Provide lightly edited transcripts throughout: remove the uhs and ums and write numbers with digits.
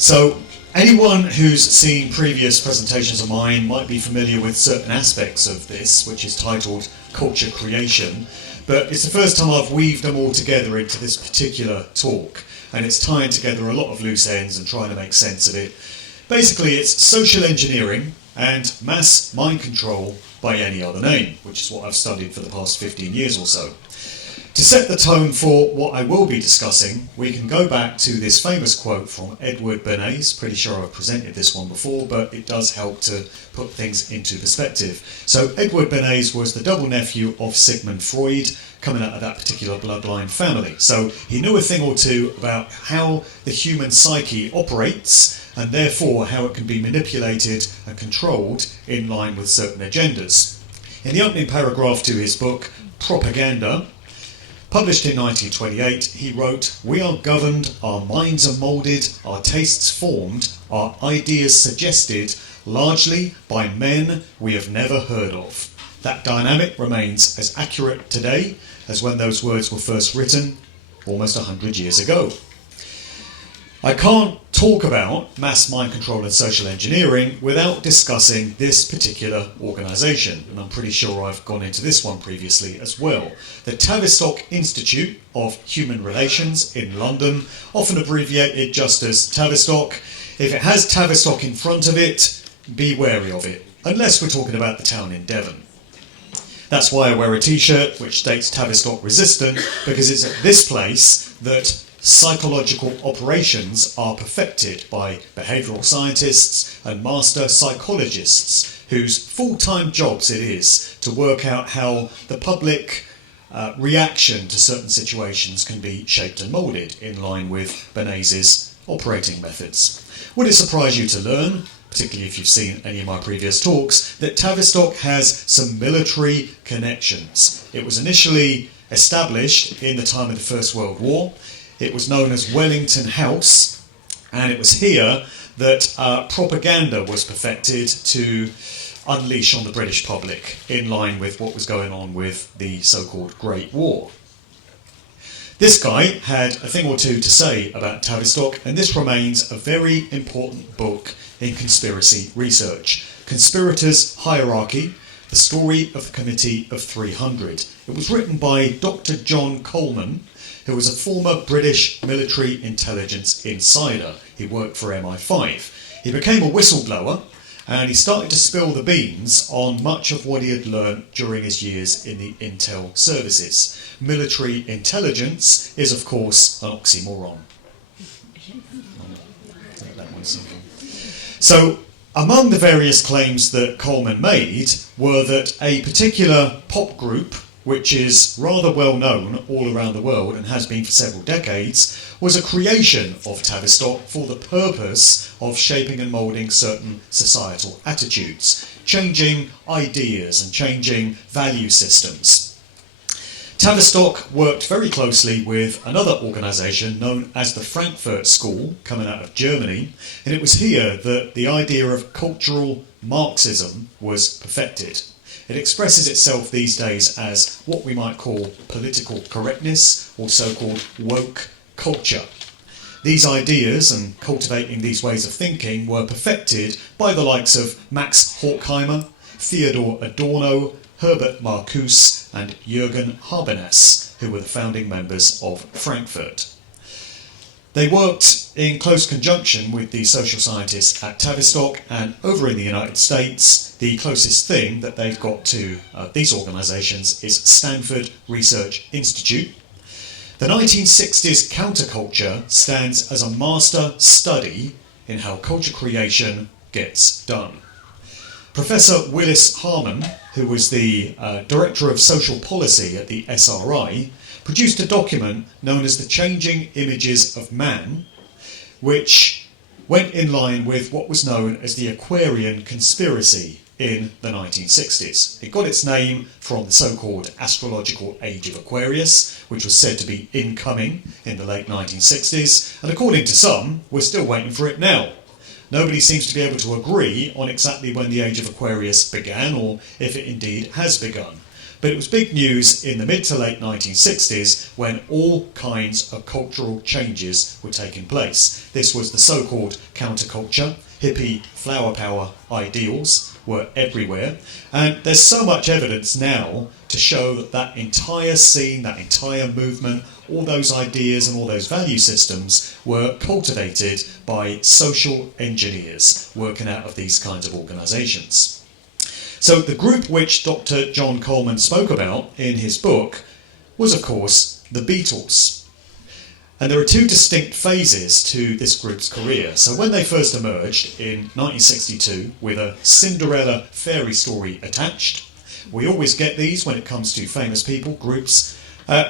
So anyone who's seen previous presentations of mine might be familiar with certain aspects of this, which is titled Culture Creation, but it's the first time I've weaved them all together into this particular talk, and it's tying together a lot of loose ends and trying to make sense of it. Basically, it's social engineering and mass mind control by any other name, which is what I've studied for the past 15 years or so. To set the tone for what I will be discussing, we can go back to this famous quote from Edward Bernays. Pretty sure I've presented this one before, but it does help to put things into perspective. So Edward Bernays was the double nephew of Sigmund Freud, coming out of that particular bloodline family. So he knew a thing or two about how the human psyche operates, and therefore how it can be manipulated and controlled in line with certain agendas. In the opening paragraph to his book, Propaganda, published in 1928, he wrote, "We are governed, our minds are moulded, our tastes formed, our ideas suggested, largely by men we have never heard of." That dynamic remains as accurate today as when those words were first written almost 100 years ago. I can't talk about mass mind control and social engineering without discussing this particular organisation, and I'm pretty sure I've gone into this one previously as well. The Tavistock Institute of Human Relations in London, often abbreviated just as Tavistock. If it has Tavistock in front of it, be wary of it, unless we're talking about the town in Devon. That's why I wear a t-shirt which states Tavistock Resistant, because it's at this place that psychological operations are perfected by behavioural scientists and master psychologists whose full-time jobs it is to work out how the public reaction to certain situations can be shaped and moulded in line with Bernays' operating methods. Would it surprise you to learn, particularly if you've seen any of my previous talks, that Tavistock has some military connections? It was initially established in the time of the First World War. It was known as Wellington House, and it was here that propaganda was perfected to unleash on the British public in line with what was going on with the so-called Great War. This guy had a thing or two to say about Tavistock, and this remains a very important book in conspiracy research. Conspirators' Hierarchy, the Story of the Committee of 300. It was written by Dr. John Coleman, who was a former British military intelligence insider. He worked for MI5. He became a whistleblower, and he started to spill the beans on much of what he had learned during his years in the intel services. Military intelligence is, of course, an oxymoron. So, among the various claims that Coleman made were that a particular pop group, which is rather well known all around the world and has been for several decades, was a creation of Tavistock for the purpose of shaping and moulding certain societal attitudes, changing ideas and changing value systems. Tavistock worked very closely with another organisation known as the Frankfurt School, coming out of Germany, and it was here that the idea of cultural Marxism was perfected. It expresses itself these days as what we might call political correctness, or so-called woke culture. These ideas and cultivating these ways of thinking were perfected by the likes of Max Horkheimer, Theodor Adorno, Herbert Marcuse and Jürgen Habermas, who were the founding members of Frankfurt. They worked in close conjunction with the social scientists at Tavistock, and over in the United States, the closest thing that they've got to these organisations is Stanford Research Institute. The 1960s counterculture stands as a master study in how culture creation gets done. Professor Willis Harman, who was the Director of Social Policy at the SRI, produced a document known as the Changing Images of Man, which went in line with what was known as the Aquarian Conspiracy in the 1960s. It got its name from the so-called astrological age of Aquarius, which was said to be incoming in the late 1960s, and according to some, we're still waiting for it now. Nobody seems to be able to agree on exactly when the age of Aquarius began, or if it indeed has begun. But it was big news in the mid to late 1960s when all kinds of cultural changes were taking place. This was the so-called counterculture. Hippie flower power ideals were everywhere. And there's so much evidence now to show that that entire scene, that entire movement, all those ideas and all those value systems were cultivated by social engineers working out of these kinds of organisations. So the group which Dr. John Coleman spoke about in his book was, of course, the Beatles. And there are two distinct phases to this group's career. So when they first emerged in 1962 with a Cinderella fairy story attached, we always get these when it comes to famous people, groups.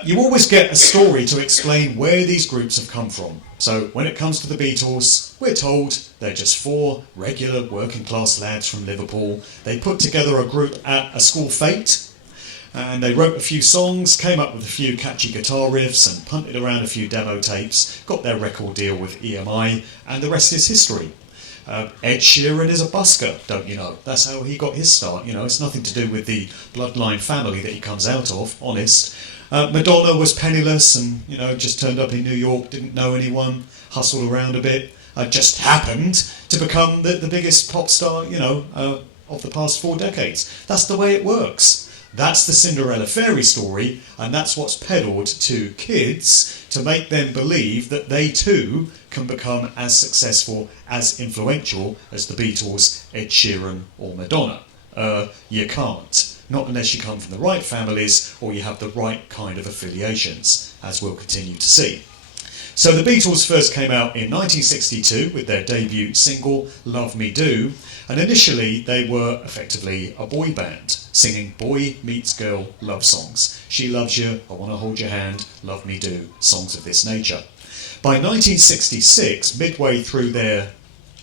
You always get a story to explain where these groups have come from. So when it comes to the Beatles, we're told they're just four regular working class lads from Liverpool. They put together a group at a school fete, and they wrote a few songs, came up with a few catchy guitar riffs and punted around a few demo tapes, got their record deal with EMI, and the rest is history. Ed Sheeran is a busker, don't you know? That's how he got his start, you know. It's nothing to do with the bloodline family that he comes out of, honest. Madonna was penniless and, you know, just turned up in New York, didn't know anyone, hustled around a bit, just happened to become the biggest pop star, you know, of the past 4 decades. That's the way it works. That's the Cinderella fairy story, and that's what's peddled to kids to make them believe that they too can become as successful, as influential as the Beatles, Ed Sheeran or Madonna. You can't. Not unless you come from the right families or you have the right kind of affiliations, as we'll continue to see. So the Beatles first came out in 1962 with their debut single, Love Me Do, and initially they were effectively a boy band, singing boy meets girl love songs. She loves you, I want to hold your hand, love me do, songs of this nature. By 1966, midway through their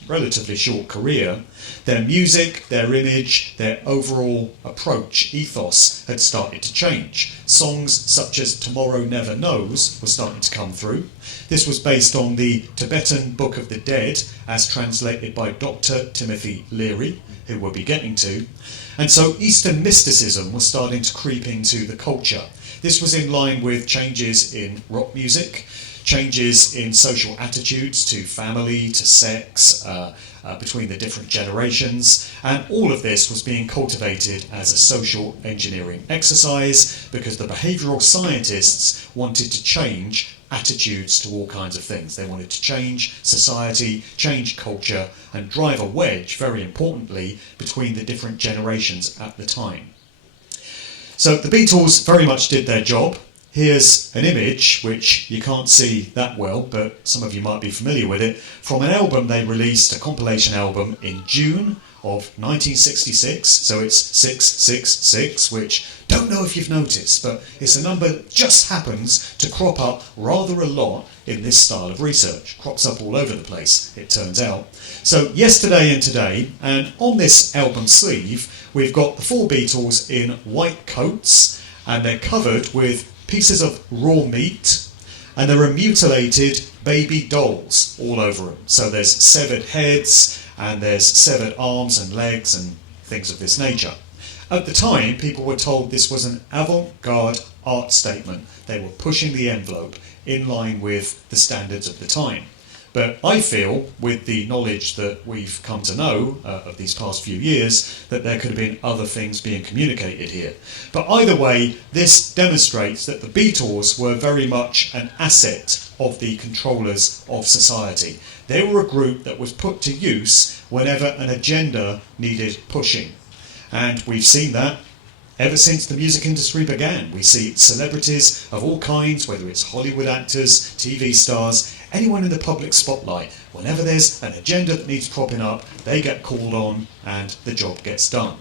relatively short career, their music, their image, their overall approach, ethos had started to change. Songs such as Tomorrow Never Knows were starting to come through. This was based on the Tibetan Book of the Dead, as translated by Dr. Timothy Leary, who we'll be getting to. And so Eastern mysticism was starting to creep into the culture. This was in line with changes in rock music, changes in social attitudes to family, to sex, between the different generations, and all of this was being cultivated as a social engineering exercise because the behavioural scientists wanted to change attitudes to all kinds of things. They wanted to change society, change culture, and drive a wedge, very importantly, between the different generations at the time. So the Beatles very much did their job. Here's an image, which you can't see that well, but some of you might be familiar with it, from an album they released, a compilation album, in June of 1966. So it's 666, which, don't know if you've noticed, but it's a number that just happens to crop up rather a lot in this style of research. Crops up all over the place, it turns out. So yesterday and today, and on this album sleeve, we've got the four Beatles in white coats, and they're covered with pieces of raw meat, and there are mutilated baby dolls all over them. So there's severed heads, and there's severed arms and legs and things of this nature. At the time, people were told this was an avant-garde art statement. They were pushing the envelope in line with the standards of the time. But I feel, with the knowledge that we've come to know of these past few years, that there could have been other things being communicated here. But either way, this demonstrates that the Beatles were very much an asset of the controllers of society. They were a group that was put to use whenever an agenda needed pushing. And we've seen that ever since the music industry began. We see celebrities of all kinds, whether it's Hollywood actors, TV stars, anyone in the public spotlight. Whenever there's an agenda that needs propping up, they get called on and the job gets done.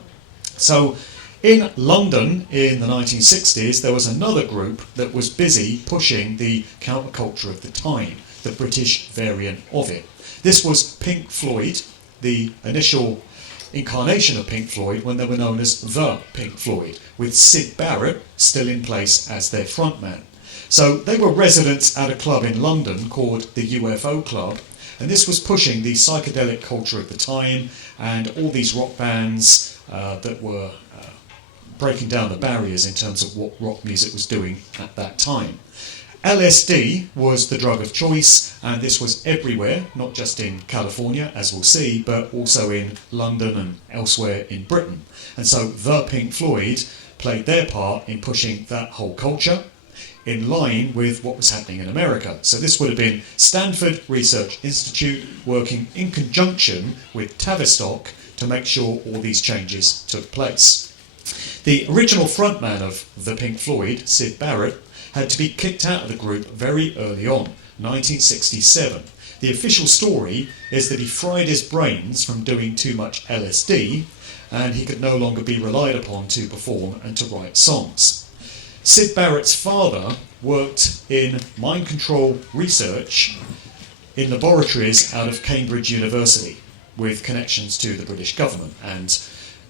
So in London in the 1960s, there was another group that was busy pushing the counterculture of the time, the British variant of it. This was Pink Floyd, the initial incarnation of Pink Floyd when they were known as the Pink Floyd, with Syd Barrett still in place as their frontman. So they were residents at a club in London called the UFO Club, and this was pushing the psychedelic culture of the time and all these rock bands that were breaking down the barriers in terms of what rock music was doing at that time. LSD was the drug of choice, and this was everywhere, not just in California, as we'll see, but also in London and elsewhere in Britain. And so the Pink Floyd played their part in pushing that whole culture in line with what was happening in America. So this would have been Stanford Research Institute working in conjunction with Tavistock to make sure all these changes took place. The original frontman of the Pink Floyd, Syd Barrett, had to be kicked out of the group very early on, 1967. The official story is that he fried his brains from doing too much LSD, and he could no longer be relied upon to perform and to write songs. Syd Barrett's father worked in mind control research in laboratories out of Cambridge University, with connections to the British government and,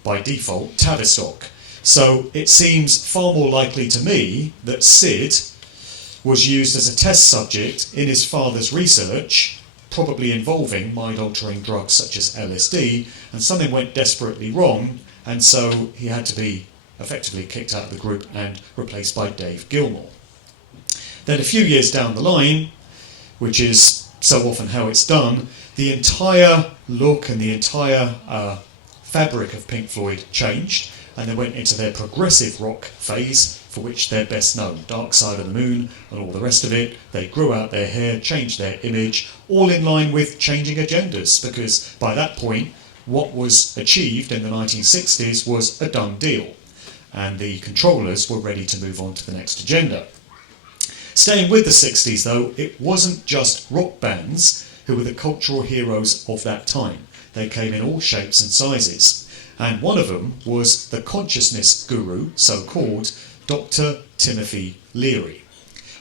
by default, Tavistock. So it seems far more likely to me that Syd was used as a test subject in his father's research, probably involving mind-altering drugs such as LSD, and something went desperately wrong, and so he had to be effectively kicked out of the group and replaced by Dave Gilmour. Then a few years down the line, which is so often how it's done, the entire look and the entire fabric of Pink Floyd changed, and they went into their progressive rock phase, for which they're best known, Dark Side of the Moon and all the rest of it. They grew out their hair, changed their image, all in line with changing agendas, because by that point what was achieved in the 1960s was a done deal, and the controllers were ready to move on to the next agenda. Staying with the 60s though, it wasn't just rock bands who were the cultural heroes of that time. They came in all shapes and sizes. And one of them was the consciousness guru, so-called, Dr. Timothy Leary.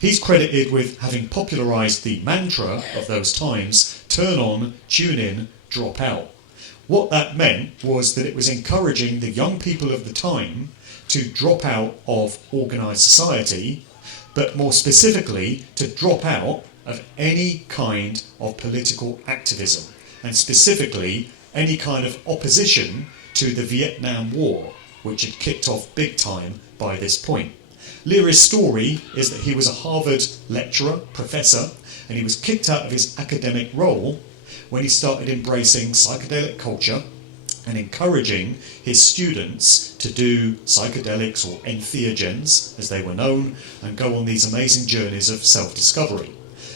He's credited with having popularised the mantra of those times, turn on, tune in, drop out. What that meant was that it was encouraging the young people of the time to drop out of organised society, but more specifically to drop out of any kind of political activism, and specifically any kind of opposition to the Vietnam War, which had kicked off big time by this point. Leary's story is that he was a Harvard lecturer, professor, and he was kicked out of his academic role when he started embracing psychedelic culture and encouraging his students to do psychedelics, or entheogens as they were known, and go on these amazing journeys of self-discovery.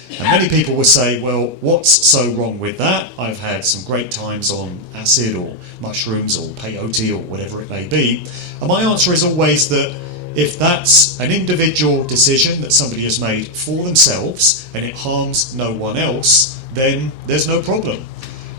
And many people will say, well, what's so wrong with that? I've had some great times on acid or mushrooms or peyote or whatever it may be. And my answer is always that if that's an individual decision that somebody has made for themselves and it harms no one else, then there's no problem.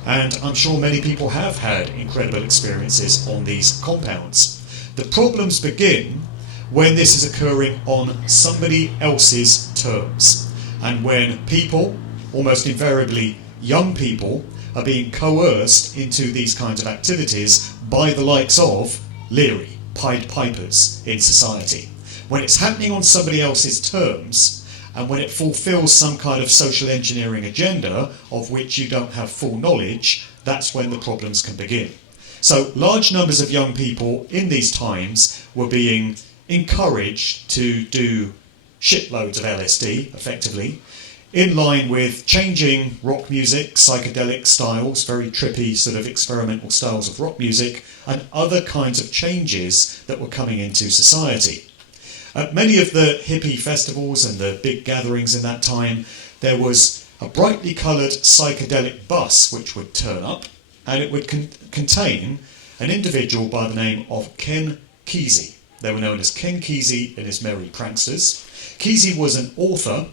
And I'm sure many people have had incredible experiences on these compounds. The problems begin when this is occurring on somebody else's terms. And when people, almost invariably young people, are being coerced into these kinds of activities by the likes of Leary, Pied Pipers in society. When it's happening on somebody else's terms, and when it fulfills some kind of social engineering agenda of which you don't have full knowledge, that's when the problems can begin. So large numbers of young people in these times were being encouraged to do shitloads of LSD, effectively, in line with changing rock music, psychedelic styles, very trippy sort of experimental styles of rock music, and other kinds of changes that were coming into society. At many of the hippie festivals and the big gatherings in that time, there was a brightly coloured psychedelic bus which would turn up, and it would contain an individual by the name of Ken Kesey. They were known as Ken Kesey and his Merry Pranksters. Kesey was an author.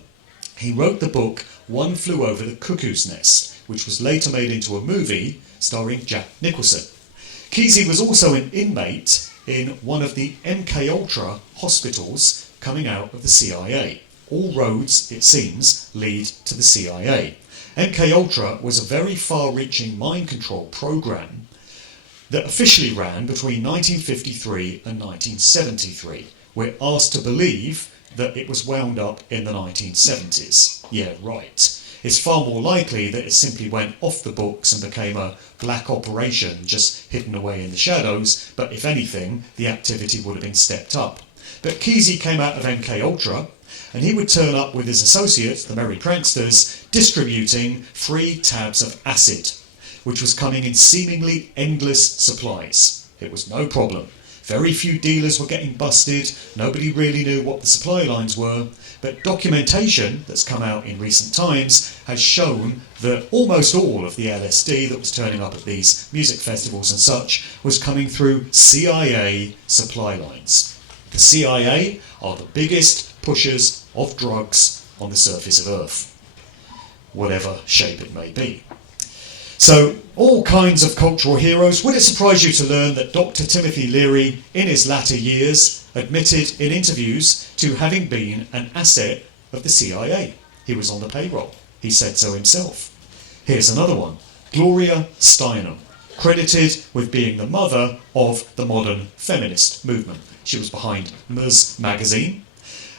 He wrote the book One Flew Over the Cuckoo's Nest, which was later made into a movie starring Jack Nicholson. Kesey was also an inmate in one of the MK hospitals coming out of the CIA. All roads, it seems, lead to the CIA. MK was a very far-reaching mind control program that officially ran between 1953 and 1973. We're asked to believe that it was wound up in the 1970s. Yeah, right. it's far more likely that it simply went off the books and became a black operation just hidden away in the shadows, but if anything, the activity would have been stepped up. But Kesey came out of MK Ultra, and he would turn up with his associates, the Merry Pranksters, distributing 3 tabs of acid, which was coming in seemingly endless supplies. It was no problem. Very few dealers were getting busted, nobody really knew what the supply lines were, but documentation that's come out in recent times has shown that almost all of the LSD that was turning up at these music festivals and such was coming through CIA supply lines. The CIA are the biggest pushers of drugs on the surface of Earth, whatever shape it may be. So, all kinds of cultural heroes. Would it surprise you to learn that Dr. Timothy Leary, in his latter years, admitted in interviews to having been an asset of the CIA? He was on the payroll. He said so himself. Here's another one. Gloria Steinem, credited with being the mother of the modern feminist movement. She was behind Ms. magazine,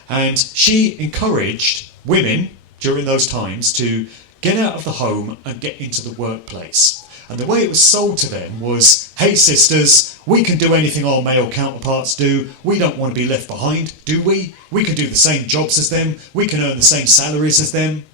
and she encouraged women during those times to get out of the home and get into the workplace. And the way it was sold to them was, hey sisters, we can do anything our male counterparts do. We don't want to be left behind, do we? We can do the same jobs as them. We can earn the same salaries as them.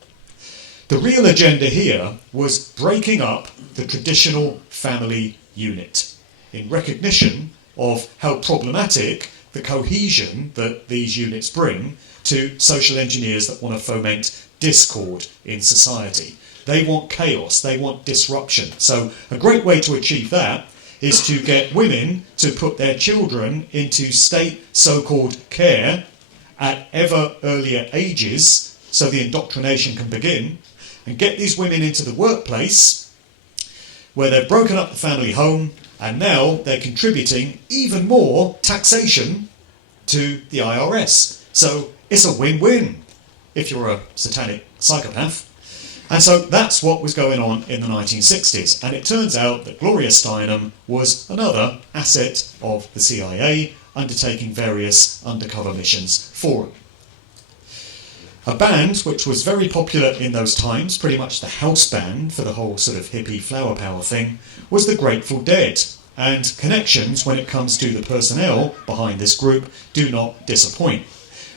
The real agenda here was breaking up the traditional family unit in recognition of how problematic the cohesion that these units bring to social engineers that want to foment discord in society. They want chaos, they want disruption. So a great way to achieve that is to get women to put their children into state so-called care at ever earlier ages so the indoctrination can begin, and get these women into the workplace where they've broken up the family home and now they're contributing even more taxation to the IRS. So it's a win-win if you're a satanic psychopath. And so that's what was going on in the 1960s. And it turns out that Gloria Steinem was another asset of the CIA, undertaking various undercover missions for them. A band which was very popular in those times, pretty much the house band for the whole sort of hippie flower power thing, was the Grateful Dead. And connections when it comes to the personnel behind this group do not disappoint.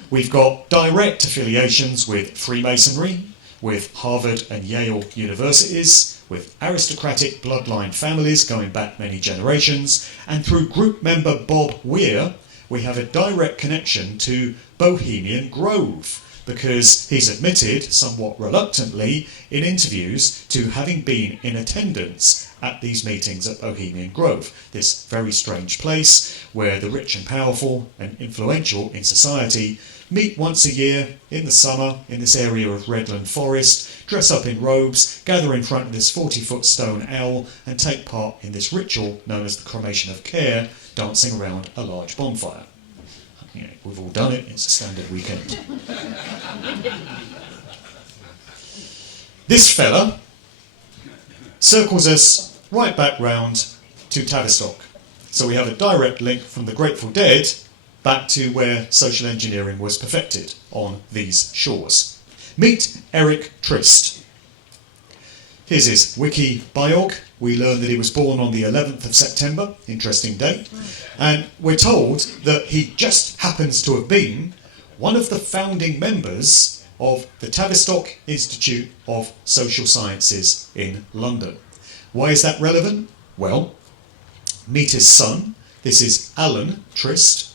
We've got direct affiliations with Freemasonry, with Harvard and Yale universities, with aristocratic bloodline families going back many generations, and through group member Bob Weir, we have a direct connection to Bohemian Grove, because he's admitted, somewhat reluctantly, in interviews to having been in attendance at these meetings at Bohemian Grove, this very strange place where the rich and powerful and influential in society meet once a year in the summer in this area of Redland Forest, dress up in robes, gather in front of this 40-foot stone owl and take part in this ritual known as the cremation of care, dancing around a large bonfire. You know, we've all done it, it's a standard weekend. This fella circles us right back round to Tavistock. So we have a direct link from the Grateful Dead back to where social engineering was perfected on these shores. Meet Eric Trist. Here's his wiki biog. We learn that he was born on the 11th of September, interesting date, and we're told that he just happens to have been one of the founding members of the Tavistock Institute of Social Sciences in London. Why is that relevant? Well, meet his son. This is Alan Trist,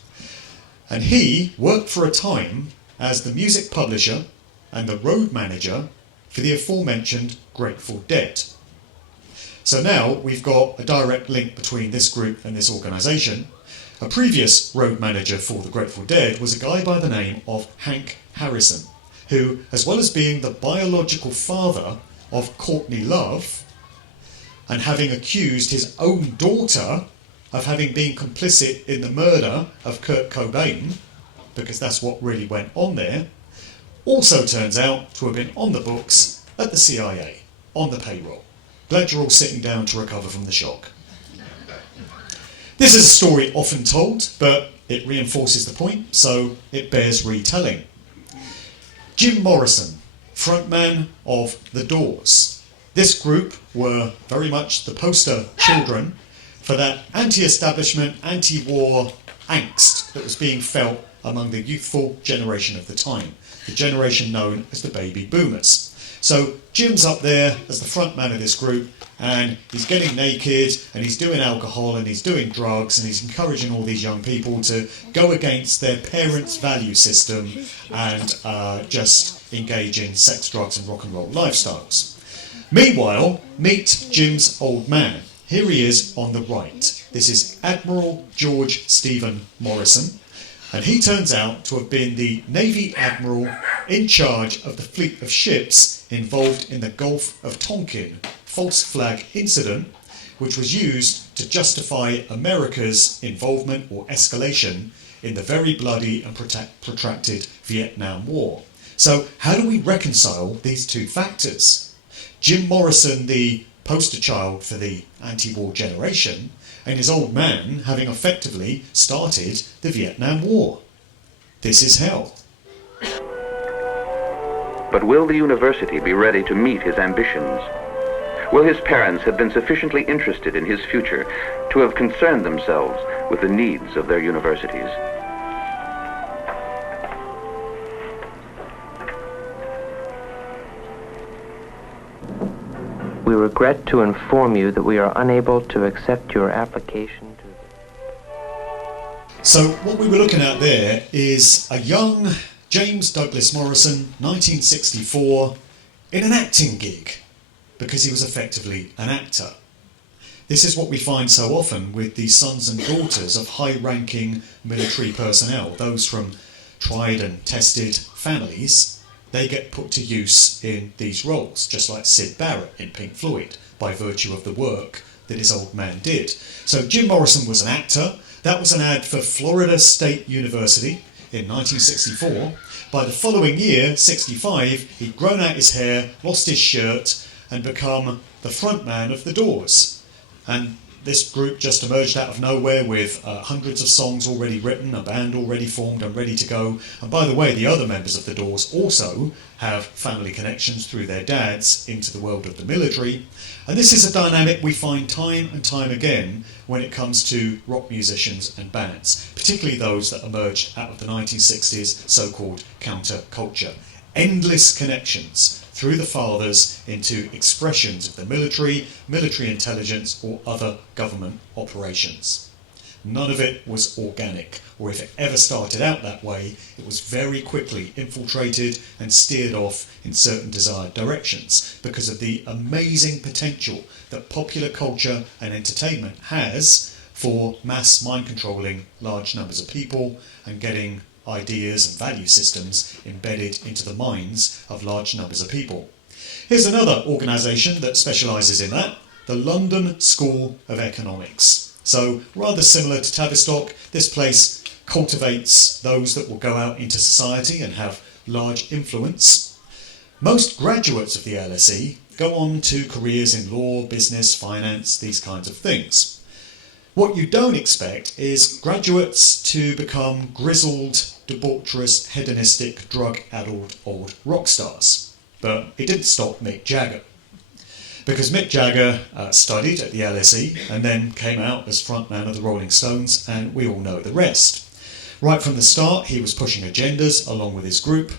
and he worked for a time as the music publisher and the road manager for the aforementioned Grateful Dead. So now we've got a direct link between this group and this organisation. A previous road manager for the Grateful Dead was a guy by the name of Hank Harrison, who, as well as being the biological father of Courtney Love, and having accused his own daughter of having been complicit in the murder of Kurt Cobain, because that's what really went on there, also turns out to have been on the books at the CIA, on the payroll. Glad you're all sitting down to recover from the shock. This is a story often told, but it reinforces the point, so it bears retelling. Jim Morrison frontman of The Doors. This group were very much the poster children for that anti-establishment, anti-war angst that was being felt among the youthful generation of the time, the generation known as the baby boomers. So Jim's up there as the front man of this group, and he's getting naked, and he's doing alcohol, and he's doing drugs, and he's encouraging all these young people to go against their parents' value system and just engage in sex, drugs and rock and roll lifestyles. Meanwhile, meet Jim's old man. Here he is on the right. This is Admiral George Stephen Morrison, and he turns out to have been the Navy Admiral in charge of the fleet of ships involved in the Gulf of Tonkin false flag incident, which was used to justify America's involvement or escalation in the very bloody and protracted Vietnam War. So how do we reconcile these two factors? Jim Morrison, the poster child for the anti-war generation, and his old man having effectively started the Vietnam War. This is hell. But will the university be ready to meet his ambitions? Will his parents have been sufficiently interested in his future to have concerned themselves with the needs of their universities? We regret to inform you that we are unable to accept your application to... So what we were looking at there is a young James Douglas Morrison, 1964, in an acting gig, because he was effectively an actor. This is what we find so often with the sons and daughters of high-ranking military personnel, those from tried and tested families. They get put to use in these roles, just like Syd Barrett in Pink Floyd, by virtue of the work that his old man did. So Jim Morrison was an actor. That was an ad for Florida State University in 1964. By the following year, 65, he'd grown out his hair, lost his shirt, and become the frontman of The Doors. And this group just emerged out of nowhere with hundreds of songs already written, a band already formed and ready to go. And by the way, the other members of The Doors also have family connections through their dads into the world of the military. And this is a dynamic we find time and time again when it comes to rock musicians and bands, particularly those that emerged out of the 1960s so-called counterculture. Endless connections through the fathers into expressions of the military, military intelligence or other government operations. None of it was organic, or if it ever started out that way, it was very quickly infiltrated and steered off in certain desired directions because of the amazing potential that popular culture and entertainment has for mass mind controlling large numbers of people and getting ideas and value systems embedded into the minds of large numbers of people. Here's another organisation that specialises in that, the London School of Economics. So rather similar to Tavistock, this place cultivates those that will go out into society and have large influence. Most graduates of the LSE go on to careers in law, business, finance, these kinds of things. What you don't expect is graduates to become grizzled, debaucherous, hedonistic, drug-addled old rock stars. But it didn't stop Mick Jagger. Because Mick Jagger studied at the LSE and then came out as frontman of the Rolling Stones, and we all know the rest. Right from the start, he was pushing agendas along with his group.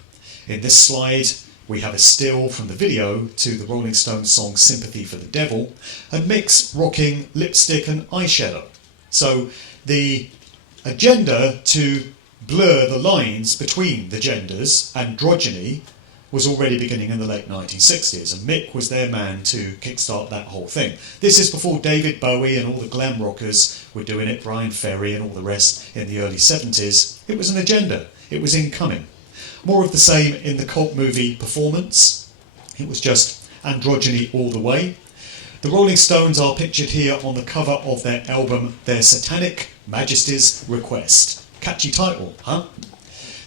In this slide, we have a still from the video to the Rolling Stones song Sympathy for the Devil, and Mick's rocking lipstick and eyeshadow. So the agenda to blur the lines between the genders, androgyny, was already beginning in the late 1960s, and Mick was their man to kickstart that whole thing. This is before David Bowie and all the glam rockers were doing it, Brian Ferry and all the rest in the early 70s. It was an agenda. It was incoming. More of the same in the cult movie Performance. It was just androgyny all the way. The Rolling Stones are pictured here on the cover of their album Their Satanic Majesty's Request. Catchy title, huh?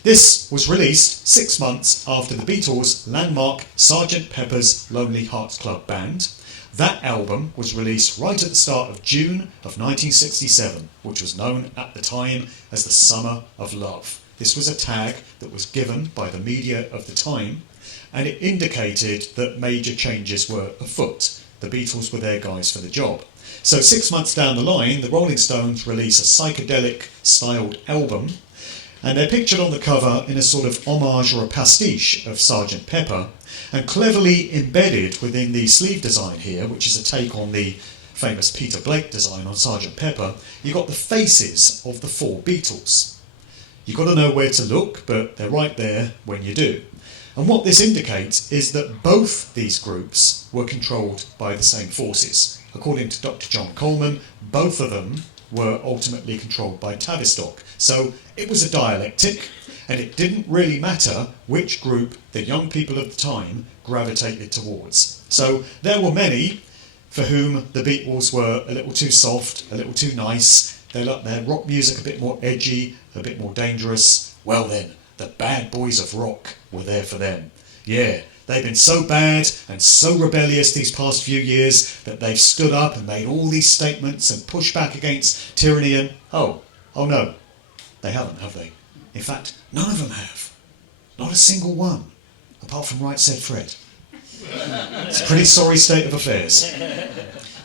This was released 6 months after the Beatles' landmark Sgt. Pepper's Lonely Hearts Club Band. That album was released right at the start of June of 1967, which was known at the time as the Summer of Love. This was a tag that was given by the media of the time, and it indicated that major changes were afoot. The Beatles were their guys for the job. So 6 months down the line, the Rolling Stones release a psychedelic-styled album, and they're pictured on the cover in a sort of homage or a pastiche of Sgt. Pepper, and cleverly embedded within the sleeve design here, which is a take on the famous Peter Blake design on Sgt. Pepper, you've got the faces of the 4 Beatles. You've got to know where to look, but they're right there when you do. And what this indicates is that both these groups were controlled by the same forces. According to Dr. John Coleman, both of them were ultimately controlled by Tavistock. So it was a dialectic, and it didn't really matter which group the young people of the time gravitated towards. So there were many for whom the Beatles were a little too soft, a little too nice. They liked their rock music a bit more edgy, a bit more dangerous. Well then, the bad boys of rock were there for them. Yeah, they've been so bad and so rebellious these past few years that they've stood up and made all these statements and pushed back against tyranny and... Oh no, they haven't, have they? In fact, none of them have. Not a single one, apart from Right Said Fred. It's a pretty sorry state of affairs.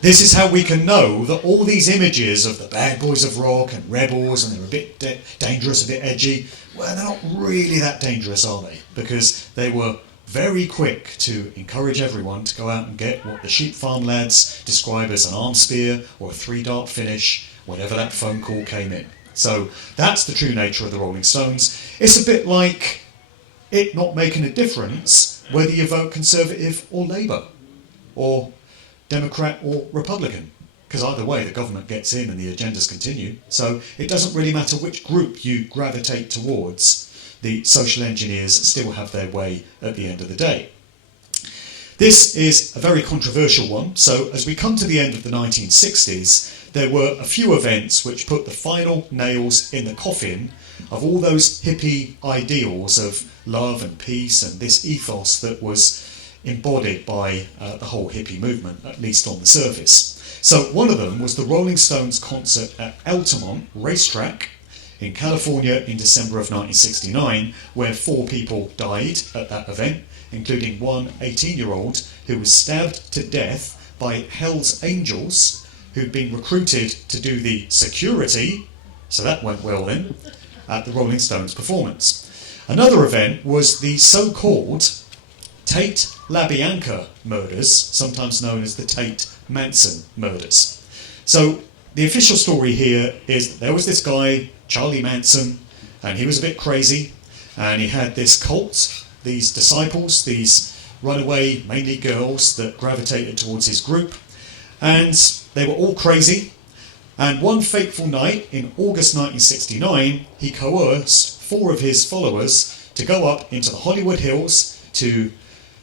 This is how we can know that all these images of the bad boys of rock and rebels and they're a bit dangerous, a bit edgy, well, they're not really that dangerous, are they? Because they were very quick to encourage everyone to go out and get what the sheep farm lads describe as an arm spear or a 3-dart finish, whatever that phone call came in. So that's the true nature of the Rolling Stones. It's a bit like it not making a difference whether you vote Conservative or Labour, or Democrat or Republican, because either way the government gets in and the agendas continue. So it doesn't really matter which group you gravitate towards, the social engineers still have their way at the end of the day. This is a very controversial one. So as we come to the end of the 1960s, there were a few events which put the final nails in the coffin of all those hippie ideals of love and peace and this ethos that was embodied by the whole hippie movement, at least on the surface. So one of them was the Rolling Stones concert at Altamont Racetrack in California in December of 1969, where 4 people died at that event, including one 18-year-old who was stabbed to death by Hell's Angels, who'd been recruited to do the security, so that went well then, at the Rolling Stones performance. Another event was the so-called Tate LaBianca murders, sometimes known as the Tate Manson murders. So the official story here is that there was this guy, Charlie Manson, and he was a bit crazy, and he had this cult, these disciples, these runaway, mainly girls, that gravitated towards his group, and they were all crazy. And one fateful night in August 1969, he coerced 4 of his followers to go up into the Hollywood Hills to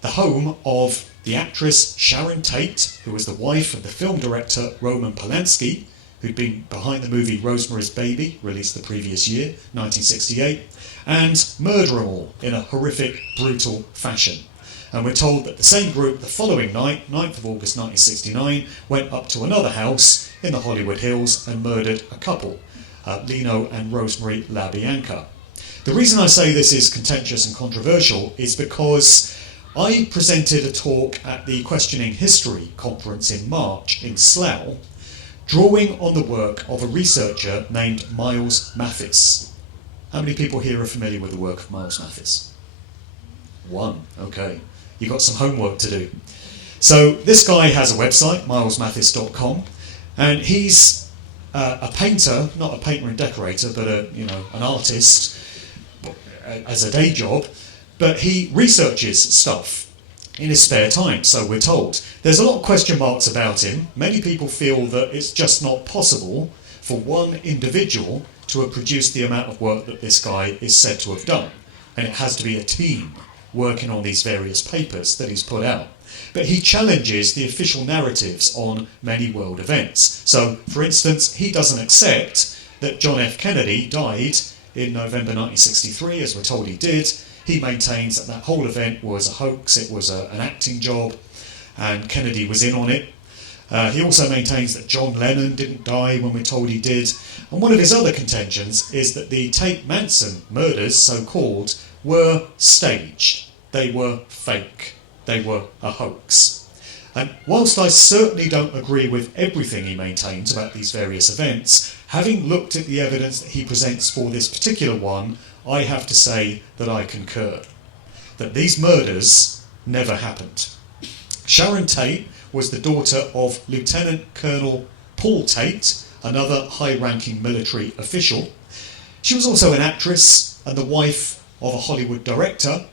the home of the actress Sharon Tate, who was the wife of the film director Roman Polanski, who'd been behind the movie Rosemary's Baby, released the previous year, 1968, and murder them all in a horrific, brutal fashion. And we're told that the same group the following night, 9th of August 1969, went up to another house in the Hollywood Hills and murdered a couple, Lino and Rosemary LaBianca. The reason I say this is contentious and controversial is because I presented a talk at the Questioning History conference in March in Slough, drawing on the work of a researcher named Miles Mathis. How many people here are familiar with the work of Miles Mathis? 1, okay. You've got some homework to do. So this guy has a website, milesmathis.com, and he's a painter, not a painter and decorator, but an artist as a day job, but he researches stuff in his spare time, so we're told. There's a lot of question marks about him. Many people feel that it's just not possible for one individual to have produced the amount of work that this guy is said to have done, and it has to be a team working on these various papers that he's put out. But he challenges the official narratives on many world events. So, for instance, he doesn't accept that John F. Kennedy died in November 1963, as we're told he did. He maintains that that whole event was a hoax, it was an acting job, and Kennedy was in on it. He also maintains that John Lennon didn't die when we're told he did. And one of his other contentions is that the Tate Manson murders, so-called, were staged. they were fake. They were a hoax. And whilst I certainly don't agree with everything he maintains about these various events, having looked at the evidence that he presents for this particular one, I have to say that I concur. That these murders never happened. Sharon Tate was the daughter of Lieutenant Colonel Paul Tate, another high-ranking military official. She was also an actress and the wife of a Hollywood director,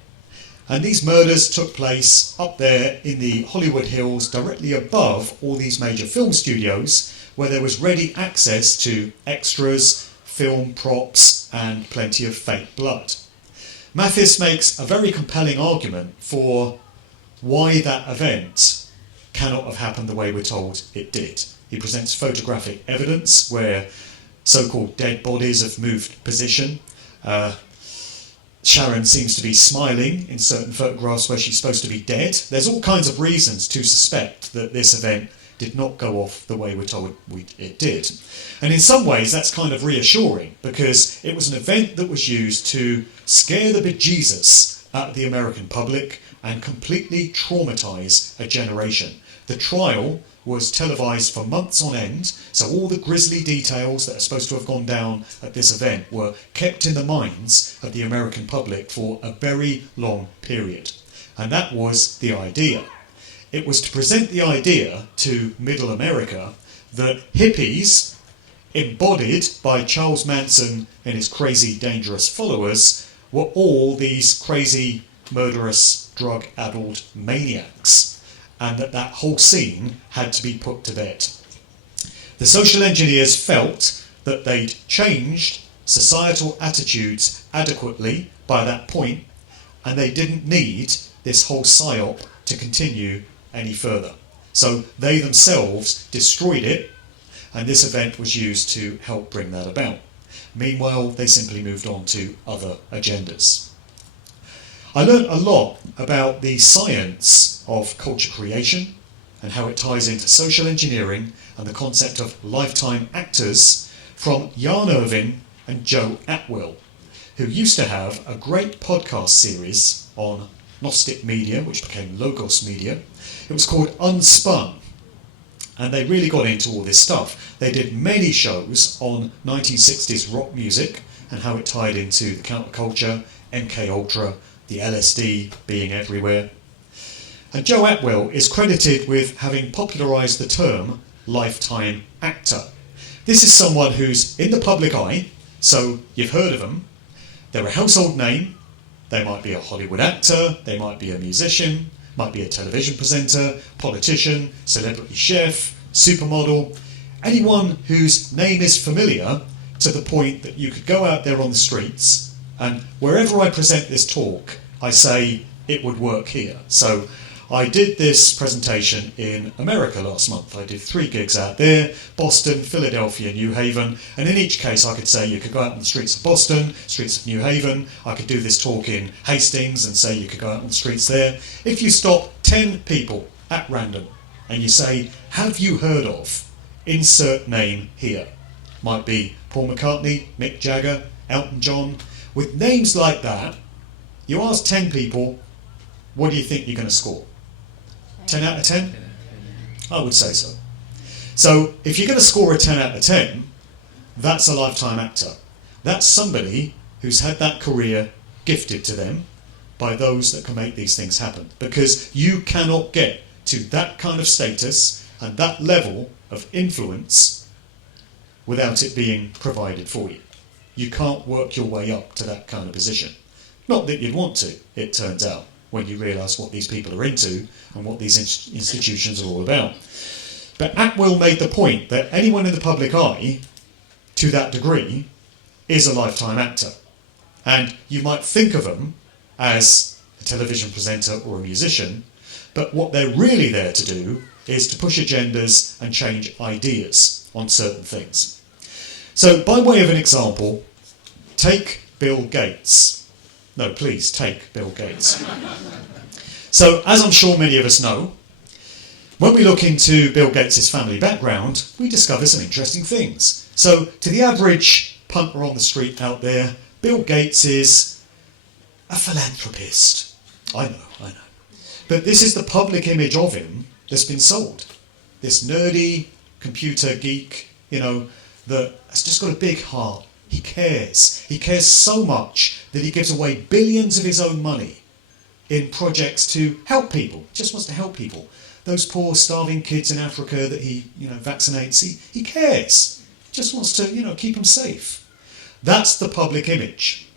and these murders took place up there in the Hollywood Hills, directly above all these major film studios, where there was ready access to extras, film props, and plenty of fake blood. Mathis makes a very compelling argument for why that event cannot have happened the way we're told it did. He presents photographic evidence where so-called dead bodies have moved position. Sharon seems to be smiling in certain photographs where she's supposed to be dead. There's all kinds of reasons to suspect that this event did not go off the way we're told it did. And in some ways that's kind of reassuring, because it was an event that was used to scare the bejesus out of the American public and completely traumatise a generation. The trial was televised for months on end, so all the grisly details that are supposed to have gone down at this event were kept in the minds of the American public for a very long period. And that was the idea. It was to present the idea to Middle America that hippies, embodied by Charles Manson and his crazy, dangerous followers, were all these crazy, murderous, drug-addled maniacs, and that whole scene had to be put to bed. The social engineers felt that they'd changed societal attitudes adequately by that point, and they didn't need this whole psyop to continue any further. So they themselves destroyed it, and this event was used to help bring that about. Meanwhile, they simply moved on to other agendas. I learned a lot about the science of culture creation and how it ties into social engineering and the concept of lifetime actors from Jan Irvin and Joe Atwill, who used to have a great podcast series on Gnostic media, which became Logos Media. It was called Unspun, and they really got into all this stuff. They did many shows on 1960s rock music and how it tied into the counterculture, MK Ultra, the LSD being everywhere. And Joe Atwill is credited with having popularised the term lifetime actor. This is someone who's in the public eye, so you've heard of them. They're a household name. They might be a Hollywood actor, they might be a musician, might be a television presenter, politician, celebrity chef, supermodel, anyone whose name is familiar to the point that you could go out there on the streets, and wherever I present this talk, I say it would work here. So I did this presentation in America last month. I did 3 gigs out there, Boston, Philadelphia, New Haven, and in each case I could say you could go out on the streets of Boston, streets of New Haven. I could do this talk in Hastings and say you could go out on the streets there. If you stop 10 people at random and you say, have you heard of, insert name here. Might be Paul McCartney, Mick Jagger, Elton John. With names like that, you ask 10 people, what do you think you're going to score? 10 out of 10? I would say so. So if you're going to score a 10 out of 10, that's a lifetime actor. That's somebody who's had that career gifted to them by those that can make these things happen. Because you cannot get to that kind of status and that level of influence without it being provided for you. You can't work your way up to that kind of position. Not that you'd want to, it turns out, when you realise what these people are into and what these institutions are all about. But Atwill made the point that anyone in the public eye, to that degree, is a lifetime actor. And you might think of them as a television presenter or a musician, but what they're really there to do is to push agendas and change ideas on certain things. So, by way of an example, take Bill Gates. No, please, take Bill Gates. So, as I'm sure many of us know, when we look into Bill Gates' family background, we discover some interesting things. So, to the average punter on the street out there, Bill Gates is a philanthropist. I know. But this is the public image of him that's been sold. This nerdy computer geek, that has just got a big heart. He cares. He cares so much that he gives away billions of his own money in projects to help people. He just wants to help people. Those poor starving kids in Africa that he, vaccinates, he cares. He just wants to, keep them safe. That's the public image.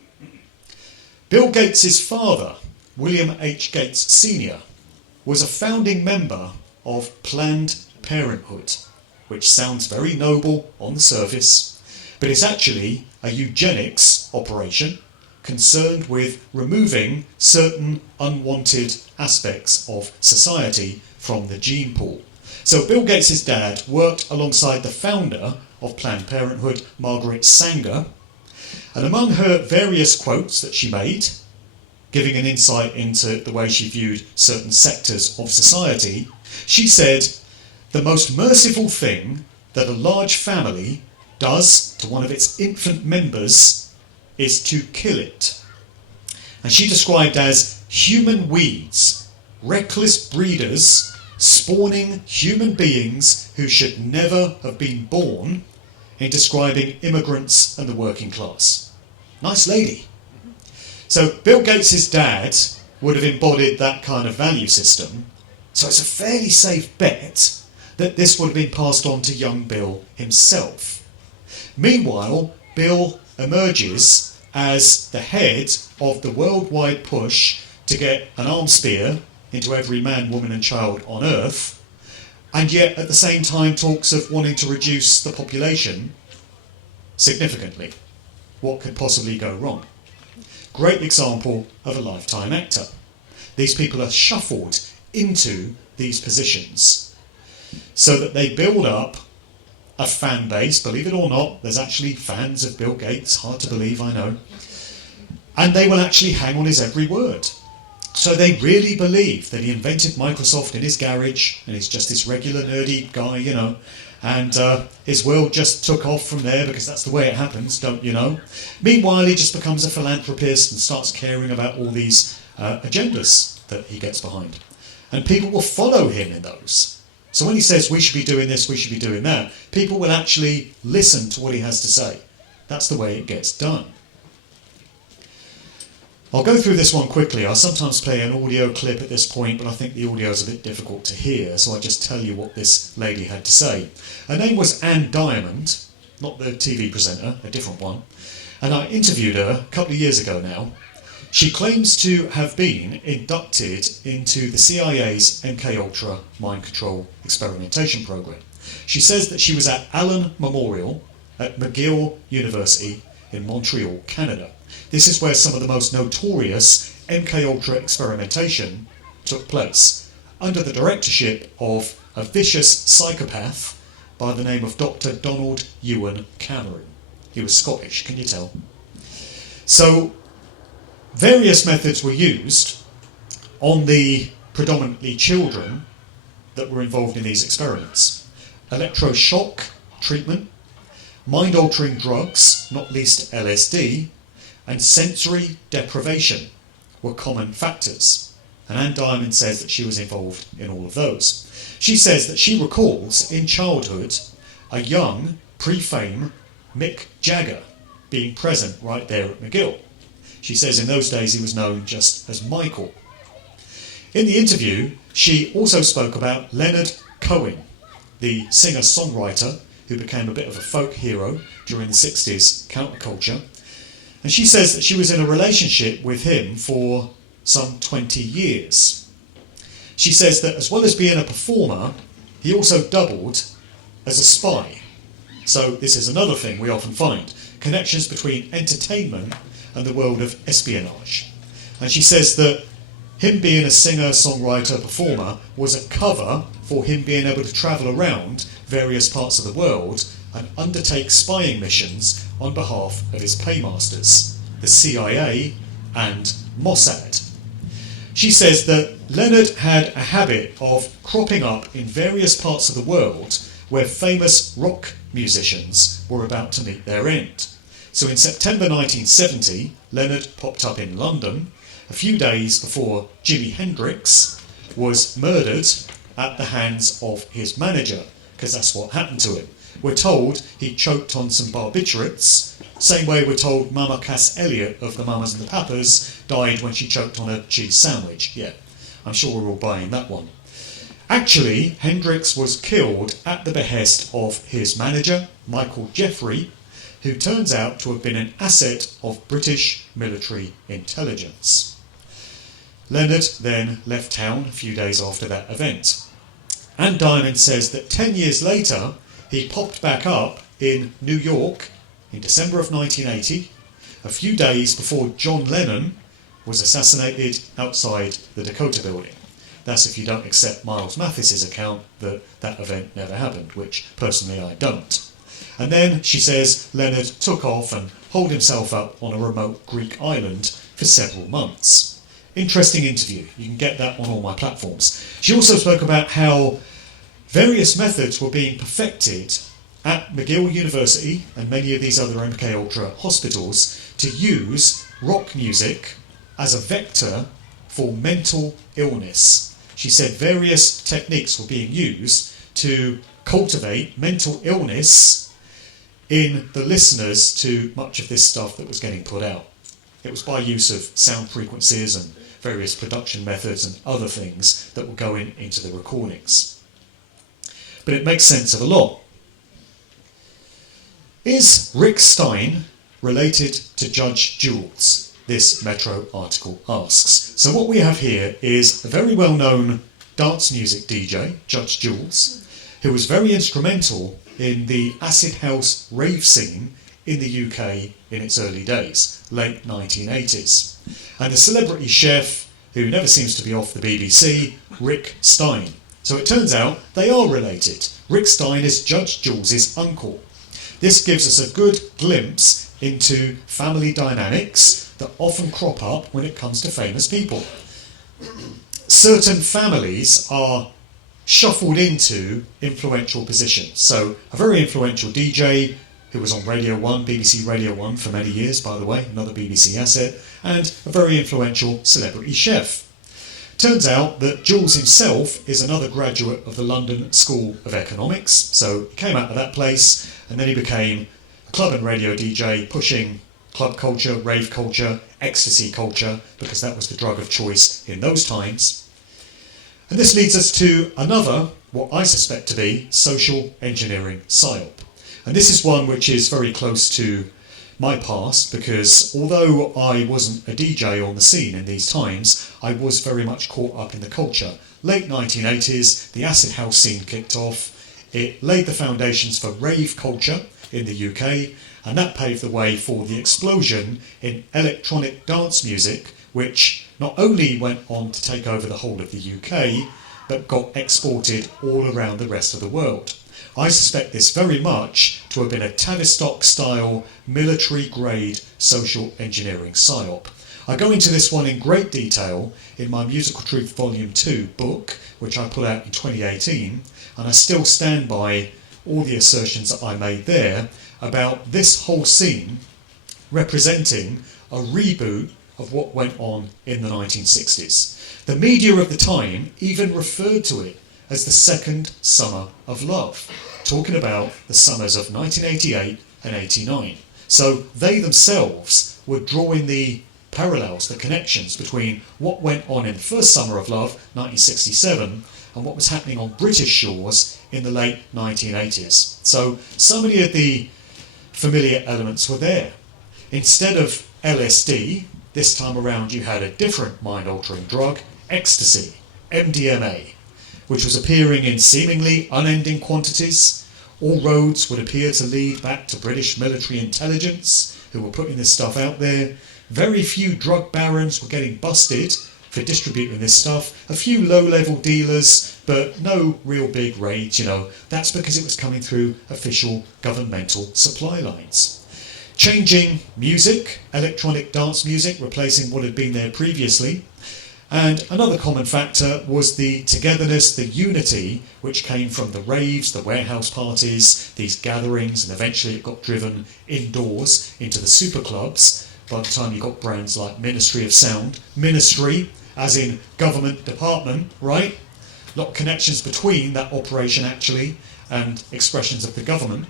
Bill Gates' father, William H. Gates Sr., was a founding member of Planned Parenthood, which sounds very noble on the surface, but it's actually a eugenics operation concerned with removing certain unwanted aspects of society from the gene pool. So Bill Gates' dad worked alongside the founder of Planned Parenthood, Margaret Sanger, and among her various quotes that she made, giving an insight into the way she viewed certain sectors of society, she said, "The most merciful thing that a large family does to one of its infant members is to kill it." And she described as human weeds, reckless breeders spawning human beings who should never have been born, in describing immigrants and the working class. Nice lady. So Bill Gates' dad would have embodied that kind of value system, so it's a fairly safe bet that this would have been passed on to young Bill himself. Meanwhile, Bill emerges as the head of the worldwide push to get an arms spear into every man, woman and child on Earth, and yet at the same time talks of wanting to reduce the population significantly. What could possibly go wrong? Great example of a lifetime actor. These people are shuffled into these positions so that they build up a fan base. Believe it or not, there's actually fans of Bill Gates, hard to believe, I know, and they will actually hang on his every word. So they really believe that he invented Microsoft in his garage and he's just this regular nerdy guy, and his world just took off from there because that's the way it happens, don't you know? Meanwhile, he just becomes a philanthropist and starts caring about all these agendas that he gets behind. And people will follow him in those. So when he says we should be doing this, we should be doing that, people will actually listen to what he has to say. That's the way it gets done. I'll go through this one quickly. I sometimes play an audio clip at this point, but I think the audio is a bit difficult to hear, so I'll just tell you what this lady had to say. Her name was Anne Diamond, not the TV presenter, a different one, and I interviewed her a couple of years ago now. She claims to have been inducted into the CIA's MKUltra mind control experimentation program. She says that she was at Allen Memorial at McGill University in Montreal, Canada. This is where some of the most notorious MKUltra experimentation took place, under the directorship of a vicious psychopath by the name of Dr. Donald Ewan Cameron. He was Scottish, can you tell? So, various methods were used on the predominantly children that were involved in these experiments. Electroshock treatment, mind-altering drugs, not least LSD, and sensory deprivation were common factors. And Anne Diamond says that she was involved in all of those. She says that she recalls in childhood a young, pre-fame Mick Jagger being present right there at McGill. She says in those days he was known just as Michael. In the interview, she also spoke about Leonard Cohen, the singer-songwriter who became a bit of a folk hero during the 60s counterculture. And she says that she was in a relationship with him for some 20 years. She says that as well as being a performer, he also doubled as a spy. So this is another thing we often find, connections between entertainment and the world of espionage. And she says that him being a singer, songwriter, performer was a cover for him being able to travel around various parts of the world and undertake spying missions on behalf of his paymasters, the CIA and Mossad. She says that Leonard had a habit of cropping up in various parts of the world where famous rock musicians were about to meet their end. So in September 1970, Leonard popped up in London, a few days before Jimi Hendrix was murdered at the hands of his manager, because that's what happened to him. We're told he choked on some barbiturates, same way we're told Mama Cass Elliot of the Mamas and the Papas died when she choked on a cheese sandwich. Yeah, I'm sure we're all buying that one. Actually, Hendrix was killed at the behest of his manager, Michael Jeffrey, who turns out to have been an asset of British military intelligence. Leonard then left town a few days after that event. And Diamond says that 10 years later, he popped back up in New York in December of 1980, a few days before John Lennon was assassinated outside the Dakota building. That's if you don't accept Miles Mathis's account that that event never happened, which personally I don't. And then, she says, Leonard took off and holed himself up on a remote Greek island for several months. Interesting interview. You can get that on all my platforms. She also spoke about how various methods were being perfected at McGill University and many of these other MK Ultra hospitals to use rock music as a vector for mental illness. She said various techniques were being used to cultivate mental illness in the listeners to much of this stuff that was getting put out. It was by use of sound frequencies and various production methods and other things that were going into the recordings. But it makes sense of a lot. Is Rick Stein related to Judge Jules? This Metro article asks. So what we have here is a very well-known dance music DJ, Judge Jules, who was very instrumental in the acid house rave scene in the UK in its early days, late 1980s. And the celebrity chef, who never seems to be off the BBC, Rick Stein. So it turns out they are related. Rick Stein is Judge Jules's uncle. This gives us a good glimpse into family dynamics that often crop up when it comes to famous people. Certain families are shuffled into influential positions. So a very influential DJ who was on Radio 1, BBC Radio 1 for many years, by the way, another BBC asset, and a very influential celebrity chef. Turns out that Jules himself is another graduate of the London School of Economics, so he came out of that place and then he became a club and radio DJ pushing club culture, rave culture, ecstasy culture, because that was the drug of choice in those times. And this leads us to another, what I suspect to be, social engineering psyop. And this is one which is very close to my past, because although I wasn't a DJ on the scene in these times, I was very much caught up in the culture. Late 1980s, the acid house scene kicked off. It laid the foundations for rave culture in the UK, and that paved the way for the explosion in electronic dance music, which not only went on to take over the whole of the UK, but got exported all around the rest of the world. I suspect this very much to have been a Tavistock-style, military-grade social engineering psyop. I go into this one in great detail in my Musical Truth Volume 2 book, which I put out in 2018, and I still stand by all the assertions that I made there about this whole scene representing a reboot of what went on in the 1960s. The media of the time even referred to it as the second summer of love, talking about the summers of 1988 and 89. So they themselves were drawing the parallels, the connections between what went on in the first summer of love, 1967, and what was happening on British shores in the late 1980s. So many of the familiar elements were there. Instead of LSD, this time around you had a different mind-altering drug, ecstasy, MDMA, which was appearing in seemingly unending quantities. All roads would appear to lead back to British military intelligence, who were putting this stuff out there. Very few drug barons were getting busted for distributing this stuff. A few low-level dealers, but no real big raids, That's because it was coming through official governmental supply lines. Changing music, electronic dance music, replacing what had been there previously. And another common factor was the togetherness, the unity, which came from the raves, the warehouse parties, these gatherings, and eventually it got driven indoors into the super clubs, by the time you got brands like Ministry of Sound, Ministry as in government department, right? A lot of connections between that operation actually and expressions of the government.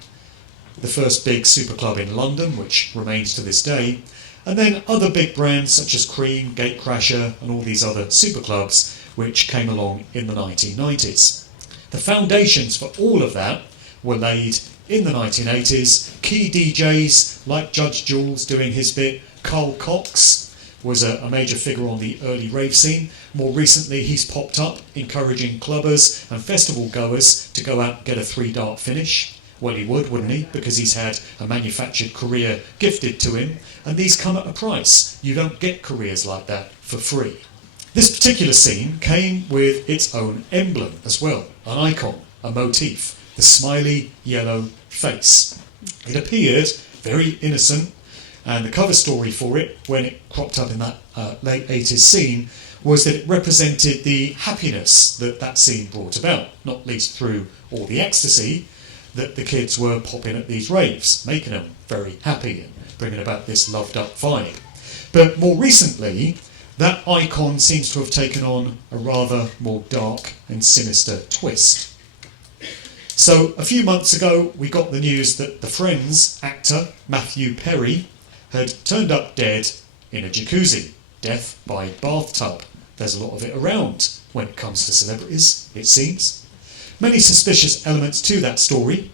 The first big super club in London, which remains to this day, and then other big brands such as Cream, Gatecrasher and all these other super clubs which came along in the 1990s. The foundations for all of that were laid in the 1980s. Key DJs like Judge Jules doing his bit. Carl Cox was a major figure on the early rave scene. More recently he's popped up encouraging clubbers and festival goers to go out and get a 3-dart finish. Well, he would, wouldn't he? Because he's had a manufactured career gifted to him, and these come at a price. You don't get careers like that for free. This particular scene came with its own emblem as well, an icon, a motif, the smiley yellow face. It appeared very innocent, and the cover story for it, when it cropped up in that late 80s scene, was that it represented the happiness that that scene brought about, not least through all the ecstasy that the kids were popping at these raves, making them very happy and bringing about this loved up vibe. But more recently, that icon seems to have taken on a rather more dark and sinister twist. So a few months ago we got the news that the Friends actor Matthew Perry had turned up dead in a jacuzzi, death by bathtub. There's a lot of it around when it comes to celebrities, it seems. Many suspicious elements to that story,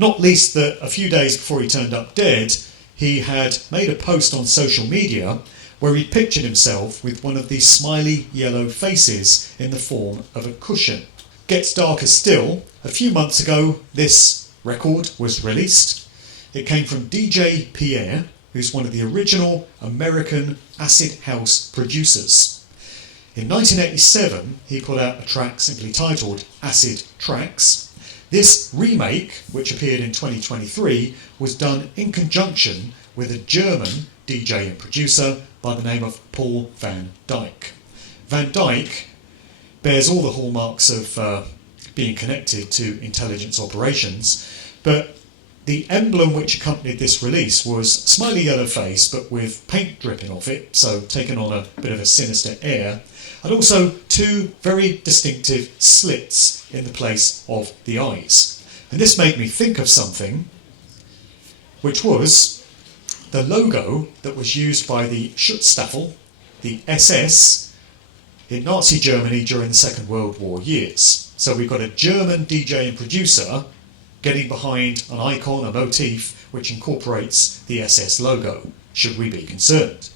not least that a few days before he turned up dead, he had made a post on social media where he pictured himself with one of these smiley yellow faces in the form of a cushion. Gets darker still. A few months ago, this record was released. It came from DJ Pierre, who's one of the original American acid house producers. In 1987, he put out a track simply titled Acid Tracks. This remake, which appeared in 2023, was done in conjunction with a German DJ and producer by the name of Paul Van Dyk. Van Dyk bears all the hallmarks of being connected to intelligence operations, but the emblem which accompanied this release was smiley yellow face but with paint dripping off it, so taking on a bit of a sinister air, and also two very distinctive slits in the place of the eyes. And this made me think of something, which was the logo that was used by the Schutzstaffel, the SS, in Nazi Germany during the Second World War years. So we've got a German DJ and producer getting behind an icon, a motif, which incorporates the SS logo. Should we be concerned?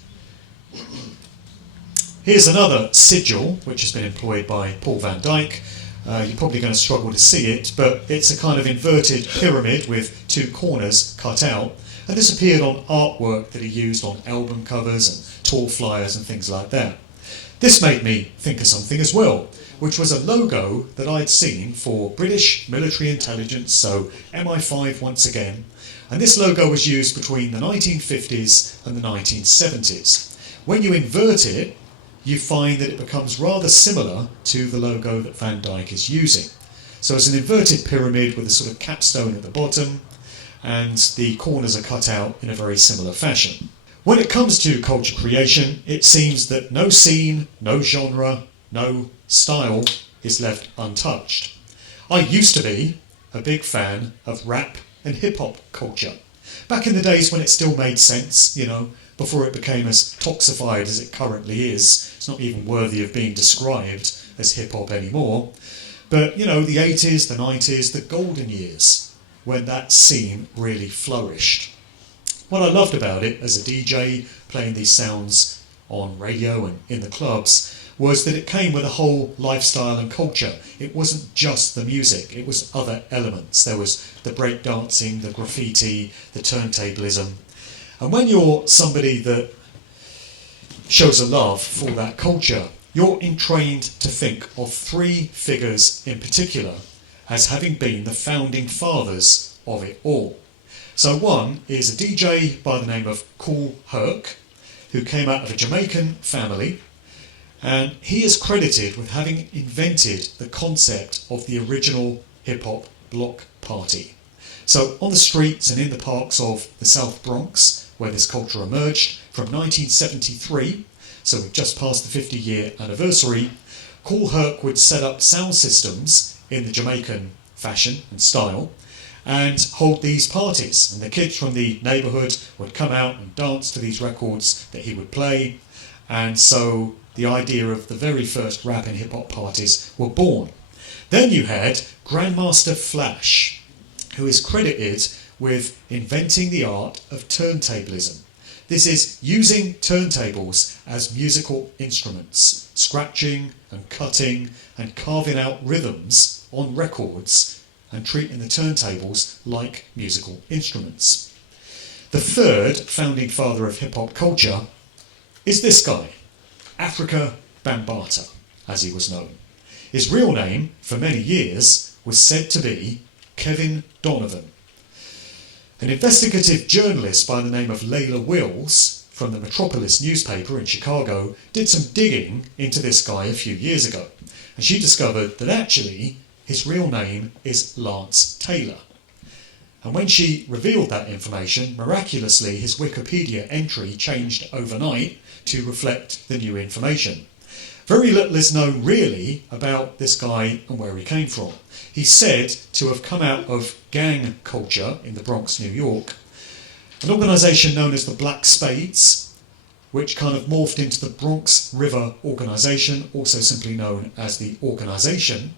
Here's another sigil, which has been employed by Paul Van Dyk. You're probably going to struggle to see it, but it's a kind of inverted pyramid with two corners cut out. And this appeared on artwork that he used on album covers and tour flyers and things like that. This made me think of something as well, which was a logo that I'd seen for British military intelligence, so MI5 once again. And this logo was used between the 1950s and the 1970s. When you invert it, you find that it becomes rather similar to the logo that Van Dyk is using. So it's an inverted pyramid with a sort of capstone at the bottom, and the corners are cut out in a very similar fashion. When it comes to culture creation, it seems that no scene, no genre, no style is left untouched. I used to be a big fan of rap and hip-hop culture. Back in the days when it still made sense, before it became as toxified as it currently is. It's not even worthy of being described as hip-hop anymore. But, the 80s, the 90s, the golden years, when that scene really flourished. What I loved about it as a DJ, playing these sounds on radio and in the clubs, was that it came with a whole lifestyle and culture. It wasn't just the music, it was other elements. There was the breakdancing, the graffiti, the turntablism. And when you're somebody that shows a love for that culture, you're entrained to think of three figures in particular as having been the founding fathers of it all. So one is a DJ by the name of Kool Herc, who came out of a Jamaican family, and he is credited with having invented the concept of the original hip-hop block party. So on the streets and in the parks of the South Bronx, where this culture emerged, from 1973, so we've just passed the 50-year anniversary, Kool Herc would set up sound systems in the Jamaican fashion and style and hold these parties. And the kids from the neighbourhood would come out and dance to these records that he would play. And so the idea of the very first rap and hip-hop parties were born. Then you had Grandmaster Flash, who is credited with inventing the art of turntablism. This is using turntables as musical instruments, scratching and cutting and carving out rhythms on records and treating the turntables like musical instruments. The third founding father of hip-hop culture is this guy, Africa Bambaataa, as he was known. His real name, for many years, was said to be Kevin Donovan. An investigative journalist by the name of Layla Wills from the Metropolis newspaper in Chicago did some digging into this guy a few years ago, and she discovered that actually his real name is Lance Taylor. And when she revealed that information, miraculously his Wikipedia entry changed overnight to reflect the new information. Very little is known really about this guy and where he came from. He's said to have come out of gang culture in the Bronx, New York, an organisation known as the Black Spades, which kind of morphed into the Bronx River Organisation, also simply known as the Organisation.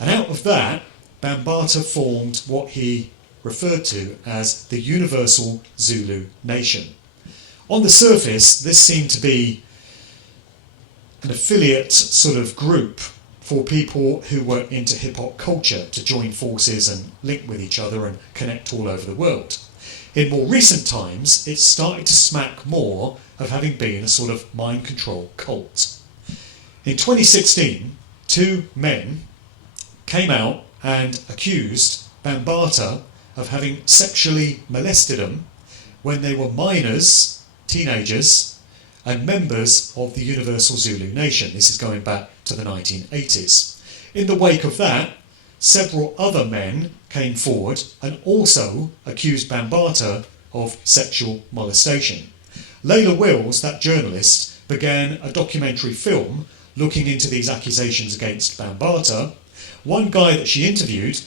And out of that, Bambaataa formed what he referred to as the Universal Zulu Nation. On the surface, this seemed to be an affiliate sort of group for people who were into hip-hop culture to join forces and link with each other and connect all over the world. In more recent times, it's started to smack more of having been a sort of mind control cult. In 2016, two men came out and accused Bambaataa of having sexually molested them when they were minors, teenagers, and members of the Universal Zulu Nation. This is going back to the 1980s. In the wake of that, several other men came forward and also accused Bambaataa of sexual molestation. Layla Wills, that journalist, began a documentary film looking into these accusations against Bambaataa. One guy that she interviewed,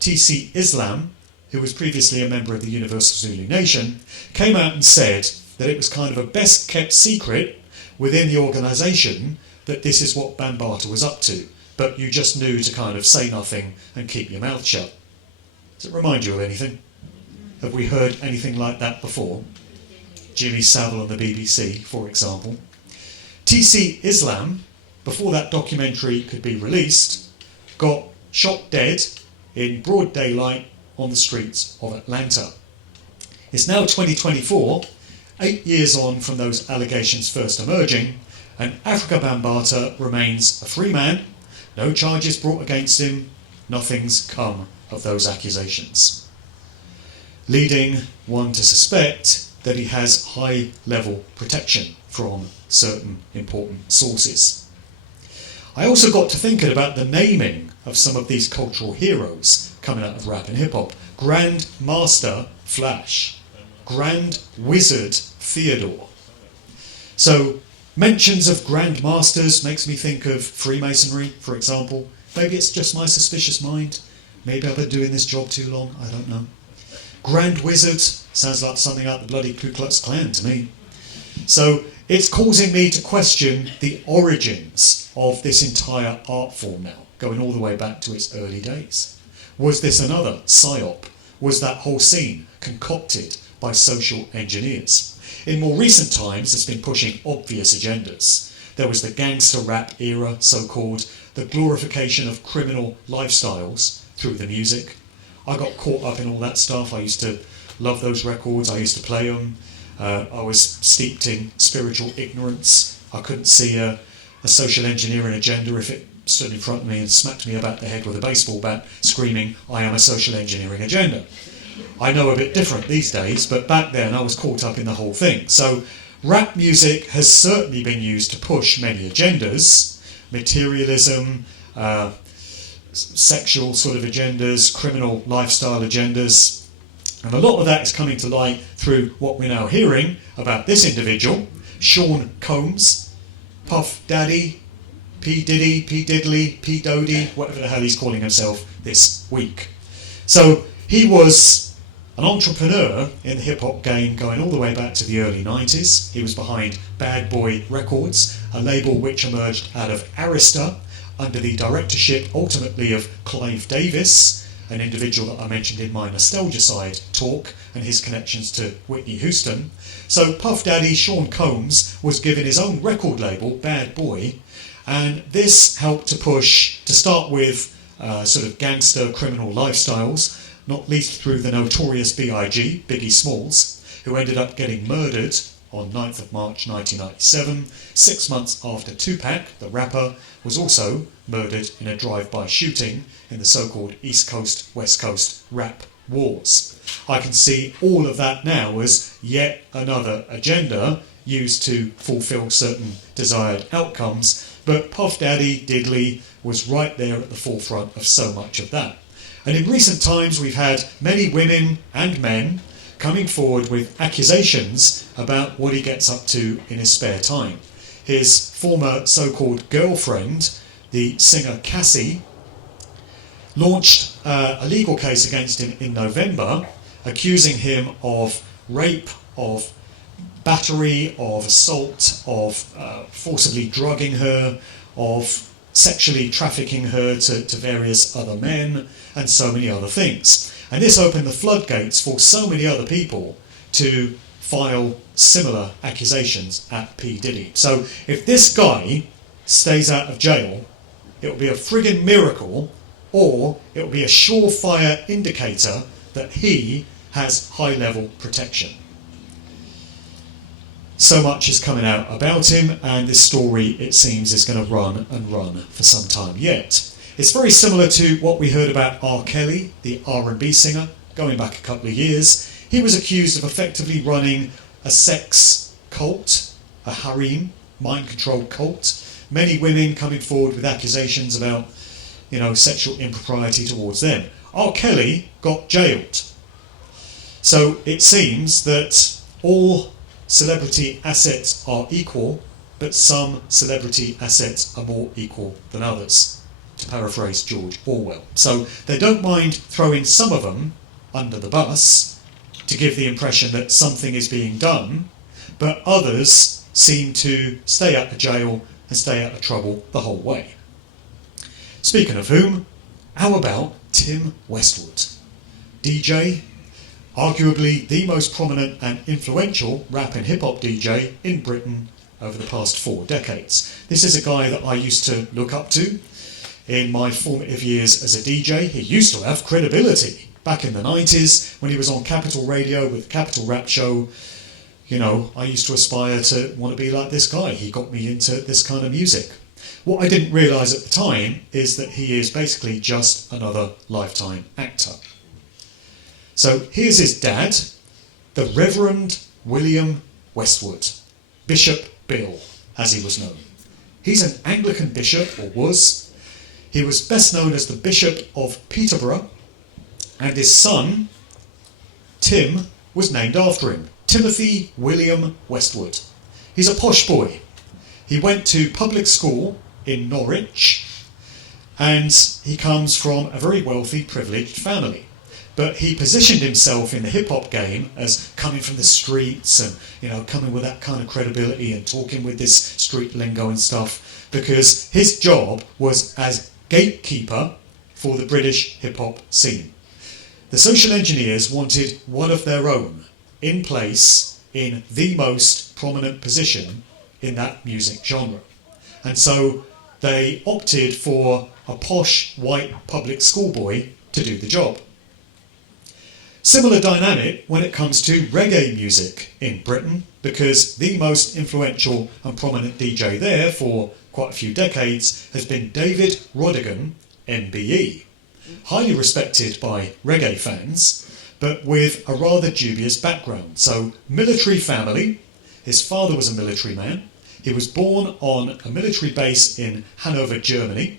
TC Islam, who was previously a member of the Universal Zulu Nation, came out and said that it was kind of a best kept secret within the organisation that this is what Bambaataa was up to, but you just knew to kind of say nothing and keep your mouth shut. Does it remind you of anything? Have we heard anything like that before? Jimmy Savile on the BBC, for example. TC Islam, before that documentary could be released, got shot dead in broad daylight on the streets of Atlanta. It's now 2024, 8 years on from those allegations first emerging, and Africa Bambaataa remains a free man, no charges brought against him, nothing's come of those accusations, leading one to suspect that he has high-level protection from certain important sources. I also got to thinking about the naming of some of these cultural heroes coming out of rap and hip-hop. Grand Master Flash, Grand Wizard Theodore. So mentions of Grand Masters makes me think of Freemasonry, for example. Maybe it's just my suspicious mind. Maybe I've been doing this job too long, I don't know. Grand Wizard sounds like something out of the bloody Ku Klux Klan to me. So it's causing me to question the origins of this entire art form now, going all the way back to its early days. Was this another psyop? Was that whole scene concocted by social engineers? In more recent times, it's been pushing obvious agendas. There was the gangster rap era, so-called, the glorification of criminal lifestyles through the music. I got caught up in all that stuff. I used to love those records. I used to play them. I was steeped in spiritual ignorance. I couldn't see a social engineering agenda if it stood in front of me and smacked me about the head with a baseball bat, screaming, "I am a social engineering agenda." I know a bit different these days, but back then I was caught up in the whole thing. So rap music has certainly been used to push many agendas, materialism, sexual sort of agendas, criminal lifestyle agendas, And a lot of that is coming to light through what we're now hearing about this individual, Sean Combs, Puff Daddy, P. Diddy, P. Diddley, P. Dodie, whatever the hell he's calling himself this week. So he was an entrepreneur in the hip-hop game going all the way back to the early 90s. He was behind Bad Boy Records, a label which emerged out of Arista under the directorship ultimately of Clive Davis, an individual that I mentioned in my Nostalgia Side talk and his connections to Whitney Houston. So Puff Daddy Sean Combs was given his own record label, Bad Boy, and this helped to push, to start with, sort of gangster criminal lifestyles, not least through the notorious B.I.G., Biggie Smalls, who ended up getting murdered on 9th of March 1997, 6 months after Tupac, the rapper, was also murdered in a drive-by shooting in the so-called East Coast, West Coast rap wars. I can see all of that now as yet another agenda used to fulfill certain desired outcomes, but Puff Daddy Diddley was right there at the forefront of so much of that. And in recent times we've had many women and men coming forward with accusations about what he gets up to in his spare time. His former so-called girlfriend, the singer Cassie, launched a legal case against him in November, accusing him of rape, of battery, of assault, of forcibly drugging her, of sexually trafficking her to various other men, and so many other things. And this opened the floodgates for so many other people to file similar accusations at P. Diddy. So if this guy stays out of jail, it will be a friggin' miracle, or it will be a surefire indicator that he has high-level protection. So much is coming out about him, and this story, it seems, is going to run and run for some time yet. It's very similar to what we heard about R. Kelly, the R&B singer, going back a couple of years. He was accused of effectively running a sex cult, a harem, mind-controlled cult. Many women coming forward with accusations about, sexual impropriety towards them. R. Kelly got jailed. So it seems that all celebrity assets are equal, but some celebrity assets are more equal than others, to paraphrase George Orwell. So they don't mind throwing some of them under the bus to give the impression that something is being done, but others seem to stay out of jail and stay out of trouble the whole way. Speaking of whom, how about Tim Westwood? DJ, arguably the most prominent and influential rap and hip-hop DJ in Britain over the past 4 decades. This is a guy that I used to look up to in my formative years as a DJ. He used to have credibility. Back in the 90s, when he was on Capital Radio with Capital Rap Show, I used to aspire to want to be like this guy. He got me into this kind of music. What I didn't realise at the time is that he is basically just another lifetime actor. So here's his dad, the Reverend William Westwood, Bishop Bill, as he was known. He's an Anglican bishop, or was. He was best known as the Bishop of Peterborough, and his son, Tim, was named after him, Timothy William Westwood. He's a posh boy. He went to public school in Norwich, and he comes from a very wealthy, privileged family. But he positioned himself in the hip-hop game as coming from the streets and, coming with that kind of credibility and talking with this street lingo and stuff, because his job was as gatekeeper for the British hip-hop scene. The social engineers wanted one of their own in place in the most prominent position in that music genre. And so they opted for a posh white public schoolboy to do the job. Similar dynamic when it comes to reggae music in Britain, because the most influential and prominent DJ there for quite a few decades has been David Rodigan, MBE. Highly respected by reggae fans, but with a rather dubious background. So, military family. His father was a military man. He was born on a military base in Hanover, Germany.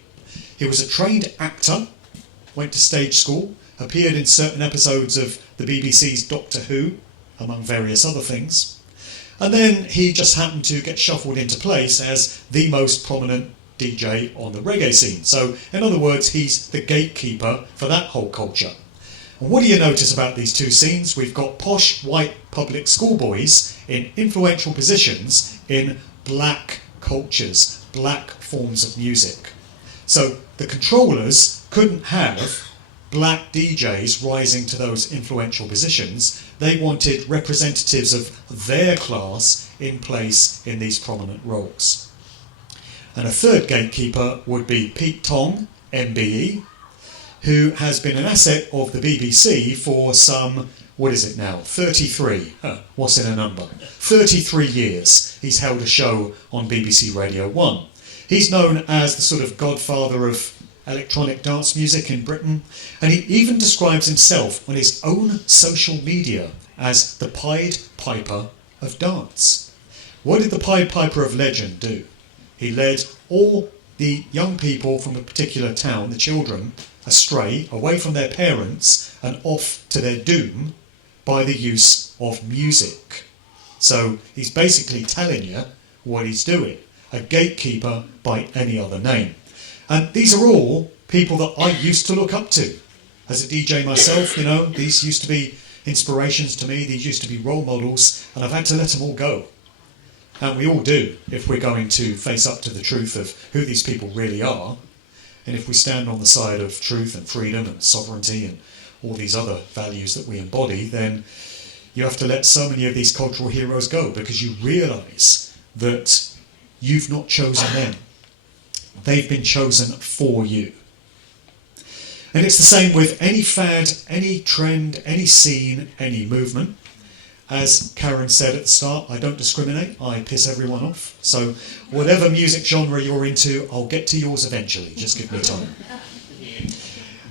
He was a trained actor, went to stage school, appeared in certain episodes of the BBC's Doctor Who, among various other things. And then he just happened to get shuffled into place as the most prominent DJ on the reggae scene. So, in other words, he's the gatekeeper for that whole culture. And what do you notice about these two scenes? We've got posh white public schoolboys in influential positions in black cultures, black forms of music. So the controllers couldn't have black DJs rising to those influential positions. They wanted representatives of their class in place in these prominent roles. And a third gatekeeper would be Pete Tong, MBE, who has been an asset of the BBC for some, what is it now, 33, what's in a number? 33 years he's held a show on BBC Radio 1. He's known as the sort of godfather of electronic dance music in Britain, and he even describes himself on his own social media as the Pied Piper of dance. What did the Pied Piper of legend do? He led all the young people from a particular town, the children, astray, away from their parents and off to their doom by the use of music. So he's basically telling you what he's doing. A gatekeeper by any other name. And these are all people that I used to look up to. As a DJ myself, you know, these used to be inspirations to me, these used to be role models, and I've had to let them all go. And we all do, if we're going to face up to the truth of who these people really are, and if we stand on the side of truth and freedom and sovereignty and all these other values that we embody, then you have to let so many of these cultural heroes go, because you realise that you've not chosen them. They've been chosen for you. And it's the same with any fad, any trend, any scene, any movement. As Karen said at the start, I don't discriminate, I piss everyone off. So whatever music genre you're into, I'll get to yours eventually, just give me time.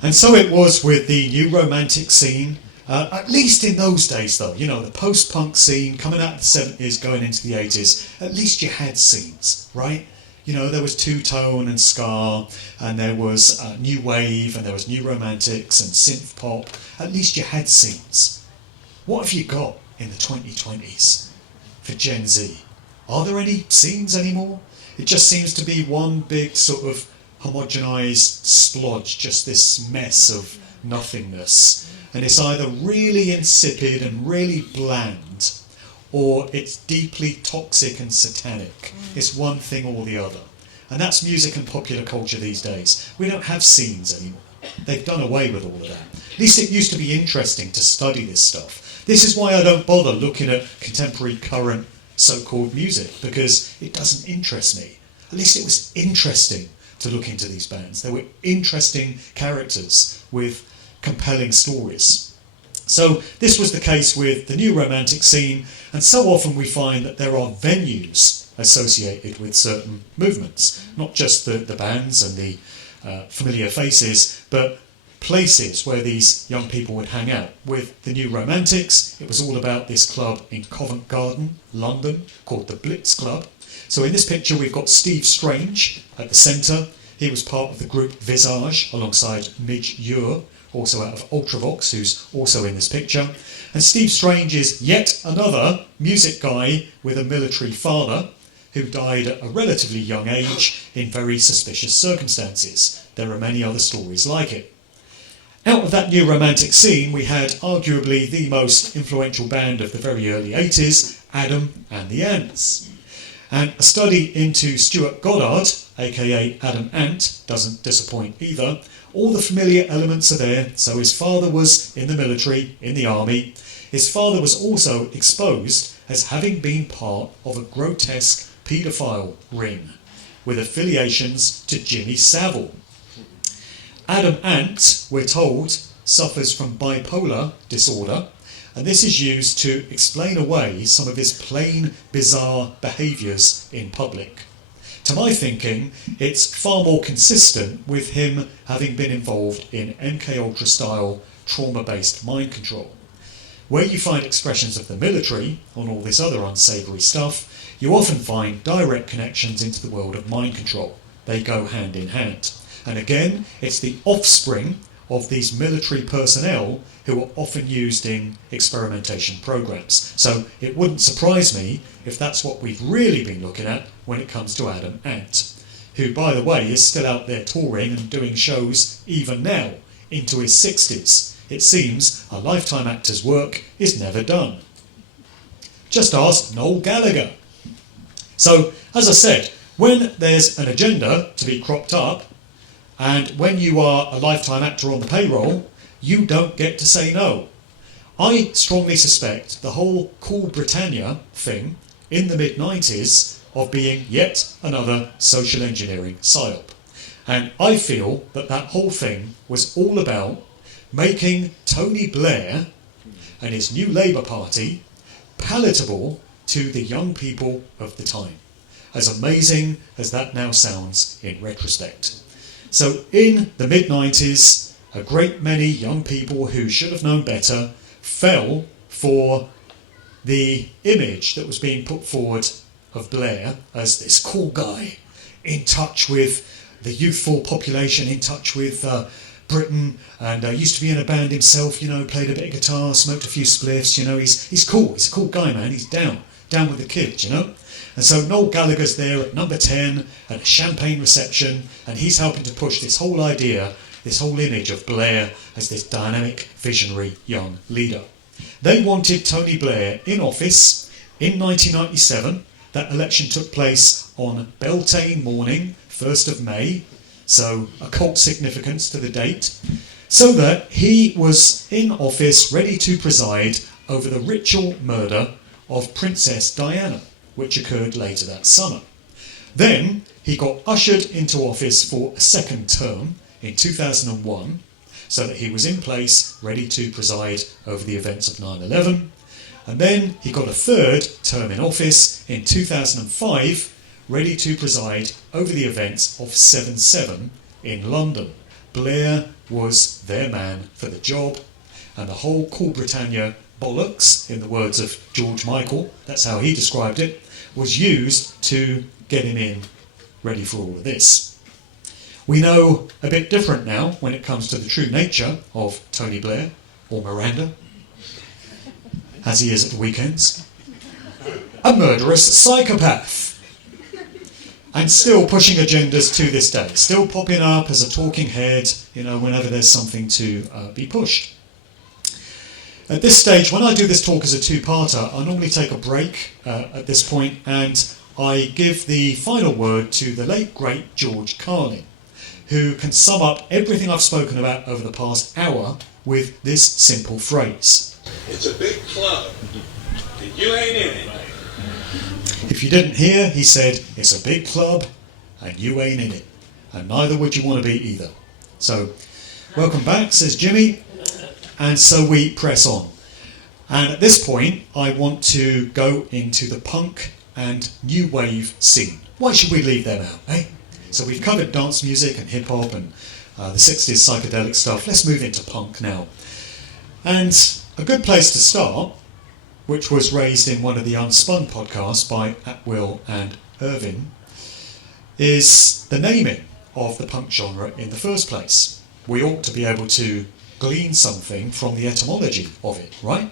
And so it was with the new romantic scene, at least in those days though, you know, the post-punk scene coming out of the 70s, going into the 80s, at least you had scenes, right? You know, there was two-tone and ska, and there was new wave, and there was new romantics and synth pop. At least you had scenes. What have you got in the 2020s for Gen Z? Are there any scenes anymore? It just seems to be one big sort of homogenized splodge, just this mess of nothingness. And it's either really insipid and really bland, or it's deeply toxic and satanic. It's one thing or the other. And that's music and popular culture these days. We don't have scenes anymore. They've done away with all of that. At least it used to be interesting to study this stuff. This is why I don't bother looking at contemporary, current, so-called music, because it doesn't interest me. At least it was interesting to look into these bands. They were interesting characters with compelling stories. So this was the case with the new romantic scene, and so often we find that there are venues associated with certain movements, not just the bands and the familiar faces, but places where these young people would hang out. With the New Romantics, it was all about this club in Covent Garden, London, called the Blitz Club. So in this picture we've got Steve Strange at the centre. He was part of the group Visage alongside Midge Ure, also out of Ultravox, who's also in this picture. And Steve Strange is yet another music guy with a military father who died at a relatively young age in very suspicious circumstances. There are many other stories like it. Out of that new romantic scene, we had arguably the most influential band of the very early 80s, Adam and the Ants. And a study into Stuart Goddard, aka Adam Ant, doesn't disappoint either. All the familiar elements are there. So his father was in the military, in the army. His father was also exposed as having been part of a grotesque paedophile ring with affiliations to Jimmy Savile. Adam Ant, we're told, suffers from bipolar disorder, and this is used to explain away some of his plain bizarre behaviours in public. To my thinking, it's far more consistent with him having been involved in MKUltra style trauma-based mind control. Where you find expressions of the military on all this other unsavoury stuff, you often find direct connections into the world of mind control. They go hand in hand. And again, it's the offspring of these military personnel who were often used in experimentation programs. So it wouldn't surprise me if that's what we've really been looking at when it comes to Adam Ant, who, by the way, is still out there touring and doing shows even now, into his 60s. It seems a lifetime actor's work is never done. Just ask Noel Gallagher. So, as I said, when there's an agenda to be cropped up, and when you are a lifetime actor on the payroll, you don't get to say no. I strongly suspect the whole Cool Britannia thing in the mid-90s of being yet another social engineering psyop. And I feel that that whole thing was all about making Tony Blair and his new Labour Party palatable to the young people of the time, as amazing as that now sounds in retrospect. So in the mid-90s, a great many young people who should have known better fell for the image that was being put forward of Blair as this cool guy, in touch with the youthful population, in touch with Britain, and used to be in a band himself, you know, played a bit of guitar, smoked a few spliffs, you know, he's cool, he's a cool guy, man, he's down with the kids, you know. And so Noel Gallagher's there at number 10 at a champagne reception, and he's helping to push this whole idea, this whole image of Blair as this dynamic, visionary young leader. They wanted Tony Blair in office in 1997. That election took place on Beltane morning, 1st of May, so occult significance to the date, so that he was in office ready to preside over the ritual murder of Princess Diana, which occurred later that summer. Then he got ushered into office for a second term in 2001, so that he was in place ready to preside over the events of 9/11, and then he got a third term in office in 2005, ready to preside over the events of 7/7 in London. Blair was their man for the job, and the whole Cool Britannia bollocks, in the words of George Michael, that's how he described it, was used to get him in ready for all of this. We know a bit different now when it comes to the true nature of Tony Blair, or Miranda, as he is at the weekends. A murderous psychopath. And still pushing agendas to this day, still popping up as a talking head, you know, whenever there's something to be pushed. At this stage, when I do this talk as a two-parter, I normally take a break at this point, and I give the final word to the late, great George Carlin, who can sum up everything I've spoken about over the past hour with this simple phrase. It's a big club, and you ain't in it. If you didn't hear, he said, it's a big club, and you ain't in it. And neither would you want to be either. So, welcome back, says Jimmy. And so we press on. And at this point, I want to go into the punk and new wave scene. Why should we leave them out, eh? So we've covered dance music and hip-hop and the 60s psychedelic stuff. Let's move into punk now. And a good place to start, which was raised in one of the Unspun podcasts by Atwill and Irvin, is the naming of the punk genre in the first place. We ought to be able to glean something from the etymology of it, right?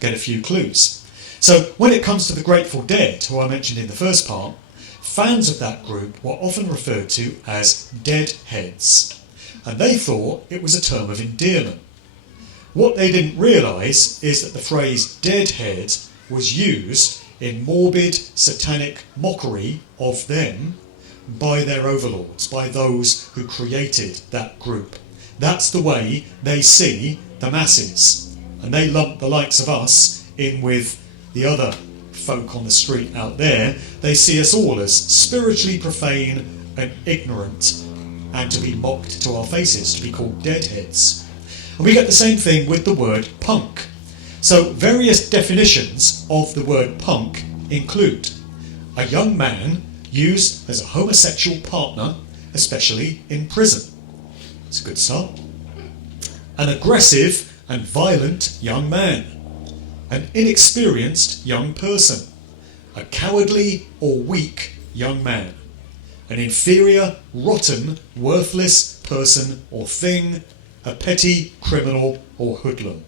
Get a few clues. So when it comes to the Grateful Dead, who I mentioned in the first part, fans of that group were often referred to as deadheads, and they thought it was a term of endearment. What they didn't realise is that the phrase deadhead was used in morbid, satanic mockery of them by their overlords, by those who created that group. That's the way they see the masses, and they lump the likes of us in with the other folk on the street out there. They see us all as spiritually profane and ignorant, and to be mocked to our faces, to be called deadheads. And we get the same thing with the word punk. So various definitions of the word punk include a young man used as a homosexual partner, especially in prison. It's a good start. An aggressive and violent young man. An inexperienced young person. A cowardly or weak young man. An inferior, rotten, worthless person or thing, a petty criminal or hoodlum.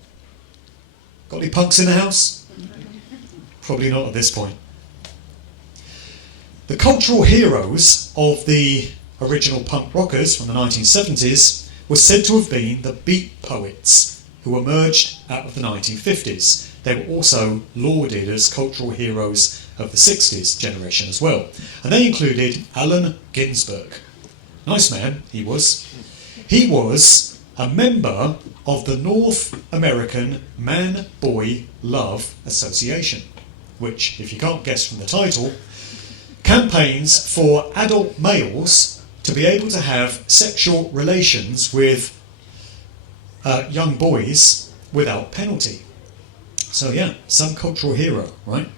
Got any punks in the house? Probably not at this point. The cultural heroes of the original punk rockers from the 1970s were said to have been the beat poets who emerged out of the 1950s. They were also lauded as cultural heroes of the 60s generation as well. And they included Allen Ginsberg. Nice man, he was. He was a member of the North American Man-Boy Love Association, which, if you can't guess from the title, campaigns for adult males to be able to have sexual relations with young boys without penalty. So yeah, some cultural hero, right?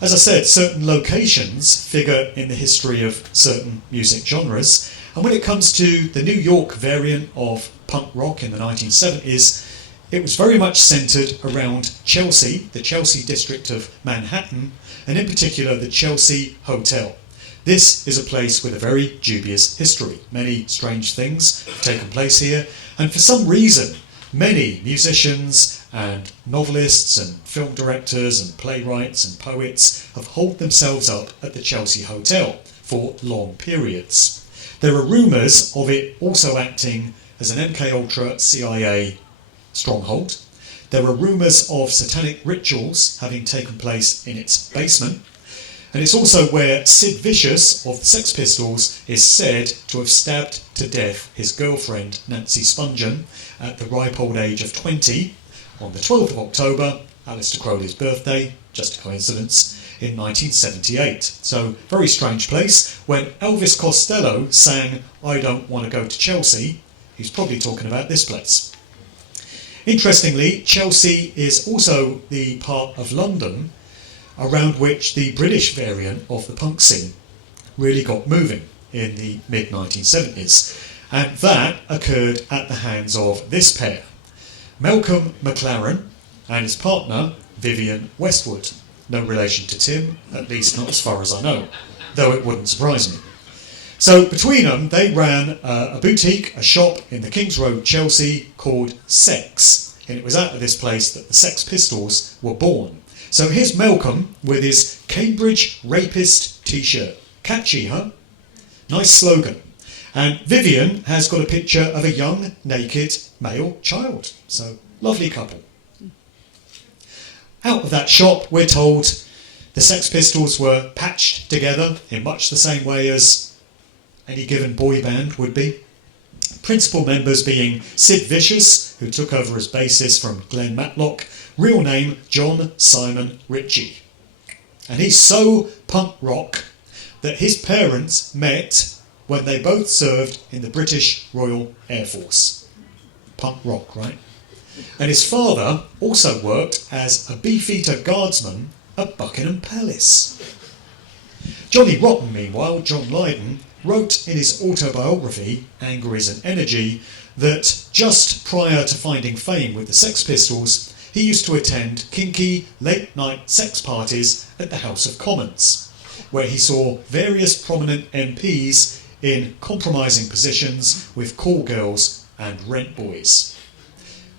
As I said, certain locations figure in the history of certain music genres, and when it comes to the New York variant of punk rock in the 1970s, it was very much centred around Chelsea, the Chelsea district of Manhattan, and in particular the Chelsea Hotel. This is a place with a very dubious history. Many strange things have taken place here, and for some reason, many musicians and novelists and film directors and playwrights and poets have holed themselves up at the Chelsea Hotel for long periods. There are rumours of it also acting as an MK-Ultra CIA stronghold. There are rumours of satanic rituals having taken place in its basement. And it's also where Sid Vicious of the Sex Pistols is said to have stabbed to death his girlfriend Nancy Spungen at the ripe old age of 20 on the 12th of October, Aleister Crowley's birthday, just a coincidence, in 1978. So, very strange place. When Elvis Costello sang I Don't Want to Go to Chelsea, he's probably talking about this place. Interestingly, Chelsea is also the part of London around which the British variant of the punk scene really got moving in the mid-1970s. And that occurred at the hands of this pair, Malcolm McLaren and his partner, Vivian Westwood. No relation to Tim, at least not as far as I know, though it wouldn't surprise me. So between them, they ran a boutique, a shop in the King's Road, Chelsea, called Sex. And it was out of this place that the Sex Pistols were born. So here's Malcolm with his Cambridge Rapist t-shirt. Catchy, huh? Nice slogan. And Vivian has got a picture of a young, naked male child. So, lovely couple. Out of that shop, we're told the Sex Pistols were patched together in much the same way as any given boy band would be. Principal members being Sid Vicious, who took over as bassist from Glenn Matlock, real name John Simon Ritchie. And he's so punk rock that his parents met when they both served in the British Royal Air Force. Punk rock, right? And his father also worked as a Beefeater guardsman at Buckingham Palace. Johnny Rotten, meanwhile, John Lydon, wrote in his autobiography, Anger is an Energy, that just prior to finding fame with the Sex Pistols, he used to attend kinky late-night sex parties at the House of Commons, where he saw various prominent MPs in compromising positions with call girls and rent boys.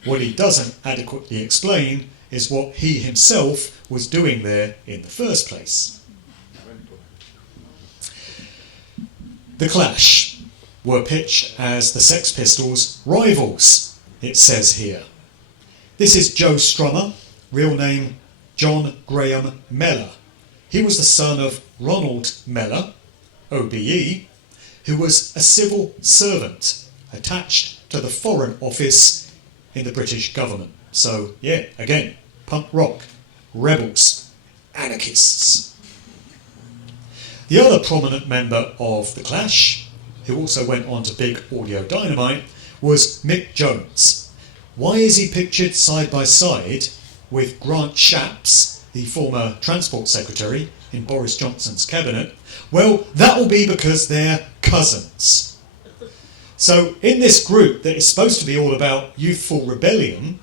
What he doesn't adequately explain is what he himself was doing there in the first place. The Clash were pitched as the Sex Pistols' rivals, it says here. This is Joe Strummer, real name John Graham Mellor. He was the son of Ronald Mellor, OBE, who was a civil servant attached to the Foreign Office in the British government. So, yeah, again, punk rock, rebels, anarchists. The other prominent member of The Clash, who also went on to Big Audio Dynamite, was Mick Jones. Why is he pictured side by side with Grant Shapps, the former Transport Secretary in Boris Johnson's cabinet? Well, that will be because they're cousins. So in this group that is supposed to be all about youthful rebellion,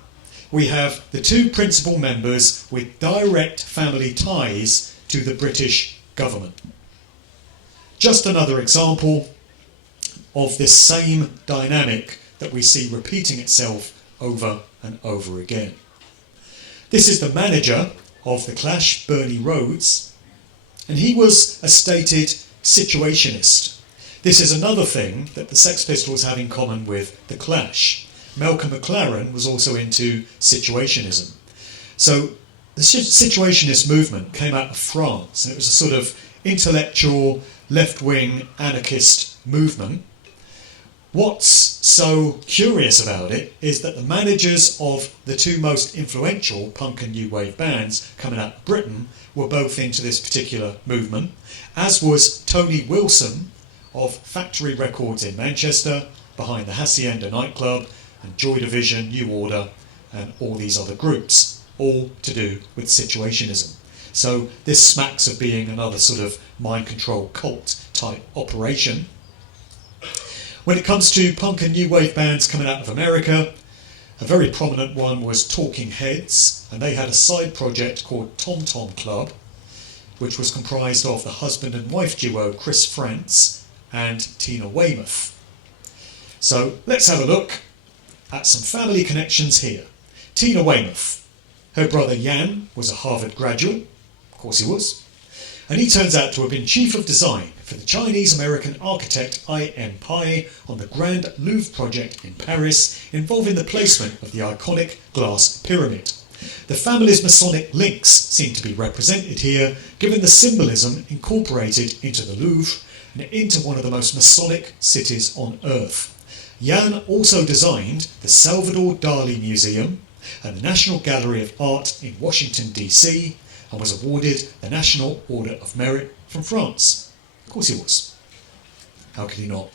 we have the two principal members with direct family ties to the British government. Just another example of this same dynamic that we see repeating itself over and over again. This is the manager of The Clash, Bernie Rhodes, and he was a stated situationist. This is another thing that the Sex Pistols have in common with The Clash. Malcolm McLaren was also into situationism. So the situationist movement came out of France, and it was a sort of intellectual, left-wing, anarchist movement. What's so curious about it is that the managers of the two most influential punk and new wave bands coming out of Britain were both into this particular movement, as was Tony Wilson of Factory Records in Manchester, behind the Hacienda nightclub, and Joy Division, New Order, and all these other groups, all to do with situationism. So this smacks of being another sort of mind control cult type operation. When it comes to punk and new wave bands coming out of America, a very prominent one was Talking Heads, and they had a side project called Tom Tom Club, which was comprised of the husband and wife duo Chris Frantz and Tina Weymouth. So let's have a look at some family connections here. Tina Weymouth. Her brother Jan was a Harvard graduate, of course he was, and he turns out to have been chief of design for the Chinese-American architect I.M. Pei on the Grand Louvre project in Paris, involving the placement of the iconic glass pyramid. The family's Masonic links seem to be represented here, given the symbolism incorporated into the Louvre and into one of the most Masonic cities on earth. Jan also designed the Salvador Dali Museum and the National Gallery of Art in Washington, D.C., and was awarded the National Order of Merit from France. Of course he was. How could he not?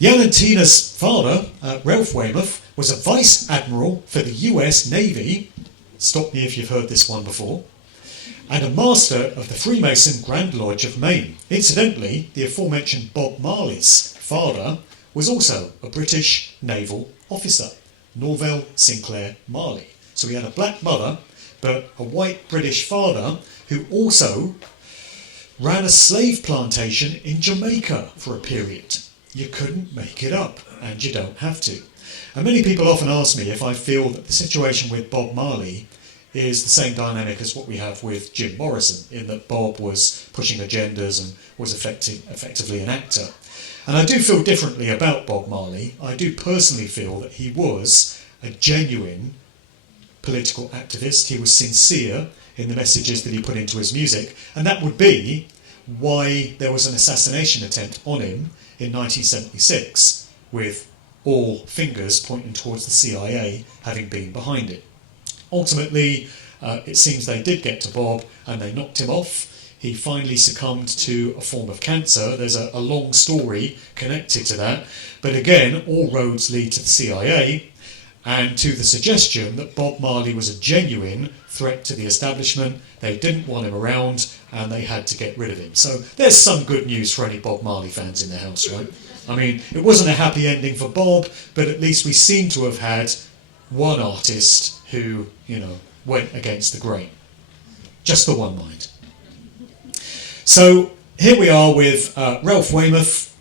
Jan and Tina's father, Ralph Weymouth, was a Vice Admiral for the US Navy, stop me if you've heard this one before, and a Master of the Freemason Grand Lodge of Maine. Incidentally, the aforementioned Bob Marley's father was also a British naval officer, Norvell Sinclair Marley. So he had a black mother, but a white British father who also ran a slave plantation in Jamaica for a period. You couldn't make it up, and you don't have to. And many people often ask me if I feel that the situation with Bob Marley is the same dynamic as what we have with Jim Morrison, in that Bob was pushing agendas and was effectively an actor. And I do feel differently about Bob Marley. I do personally feel that he was a genuine political activist. He was sincere in the messages that he put into his music, and that would be why there was an assassination attempt on him in 1976, with all fingers pointing towards the CIA having been behind it. Ultimately, it seems they did get to Bob and they knocked him off. He finally succumbed to a form of cancer. There's a long story connected to that, but again, all roads lead to the CIA and to the suggestion that Bob Marley was a genuine threat to the establishment. They didn't want him around and they had to get rid of him. So there's some good news for any Bob Marley fans in the house, right? I mean, it wasn't a happy ending for Bob, but at least we seem to have had one artist who, went against the grain. Just the one, mind. So here we are with Ralph Weymouth.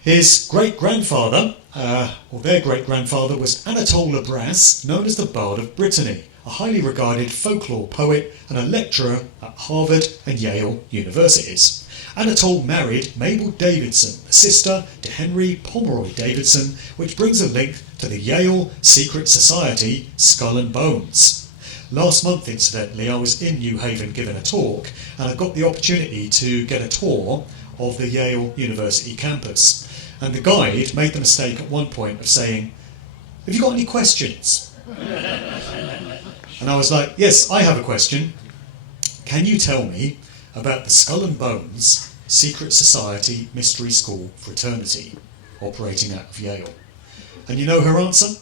His great-grandfather, or their great-grandfather, was Anatole Lebras, known as the Bard of Brittany, a highly regarded folklore poet and a lecturer at Harvard and Yale universities. Anatole married Mabel Davidson, a sister to Henry Pomeroy Davidson, which brings a link to the Yale secret society Skull and Bones. Last month, incidentally, I was in New Haven giving a talk, and I got the opportunity to get a tour of the Yale University campus. And the guide made the mistake at one point of saying, "Have you got any questions?" And I was like, "Yes, I have a question. Can you tell me about the Skull and Bones secret society mystery school fraternity operating out of Yale?" And you know her answer?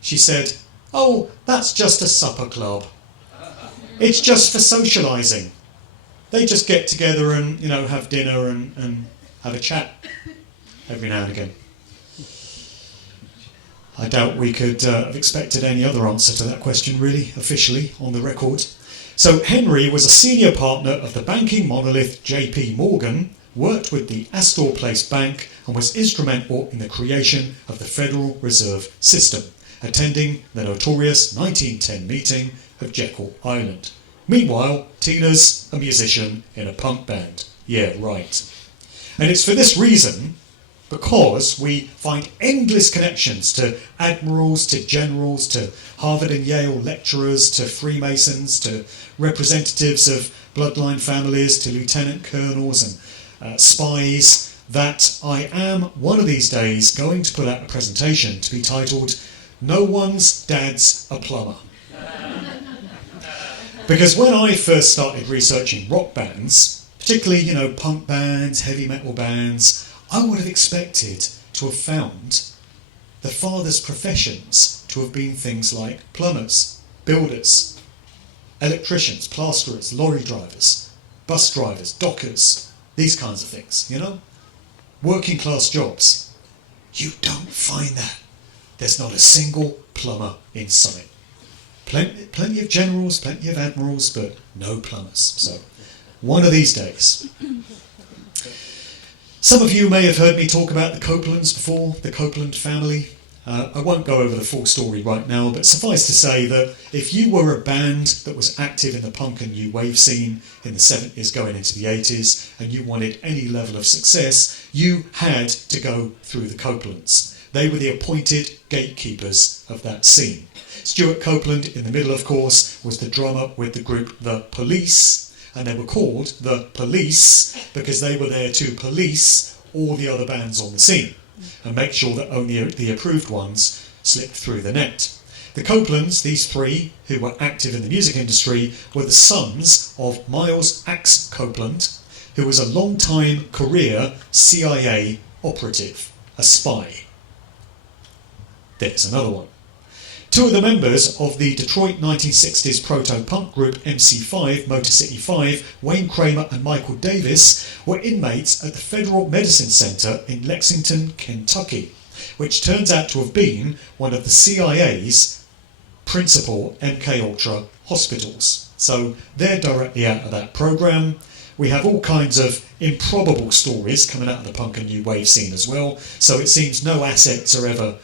She said, "Oh, that's just a supper club. It's just for socialising. They just get together and, have dinner and have a chat every now and again." I doubt we could have expected any other answer to that question, really, officially, on the record. So Henry was a senior partner of the banking monolith J.P. Morgan, worked with the Astor Place Bank and was instrumental in the creation of the Federal Reserve System, attending the notorious 1910 meeting of Jekyll Island. Meanwhile, Tina's a musician in a punk band. Yeah, right. And it's for this reason, because we find endless connections to admirals, to generals, to Harvard and Yale lecturers, to Freemasons, to representatives of bloodline families, to lieutenant colonels and spies, that I am one of these days going to put out a presentation to be titled "No One's Dad's a Plumber." Because when I first started researching rock bands, particularly, punk bands, heavy metal bands, I would have expected to have found the father's professions to have been things like plumbers, builders, electricians, plasterers, lorry drivers, bus drivers, dockers, these kinds of things, working class jobs. You don't find that. There's not a single plumber in sight. Plenty of generals, plenty of admirals, but no plumbers. So, one of these days. Some of you may have heard me talk about the Copelands before, the Copeland family. I won't go over the full story right now, but suffice to say that if you were a band that was active in the punk and new wave scene in the 70s going into the 80s, and you wanted any level of success, you had to go through the Copelands. They were the appointed gatekeepers of that scene. Stuart Copeland, in the middle, of course, was the drummer with the group The Police, and they were called The Police because they were there to police all the other bands on the scene and make sure that only the approved ones slipped through the net. The Copelands, these three, who were active in the music industry, were the sons of Miles Axe Copeland, who was a long-time career CIA operative, a spy. There's another one. Two of the members of the Detroit 1960s proto-punk group MC5, Motor City 5, Wayne Kramer and Michael Davis, were inmates at the Federal Medicine Center in Lexington, Kentucky, which turns out to have been one of the CIA's principal MKUltra hospitals. So they're directly out of that program. We have all kinds of improbable stories coming out of the punk and new wave scene as well, so it seems no assets are ever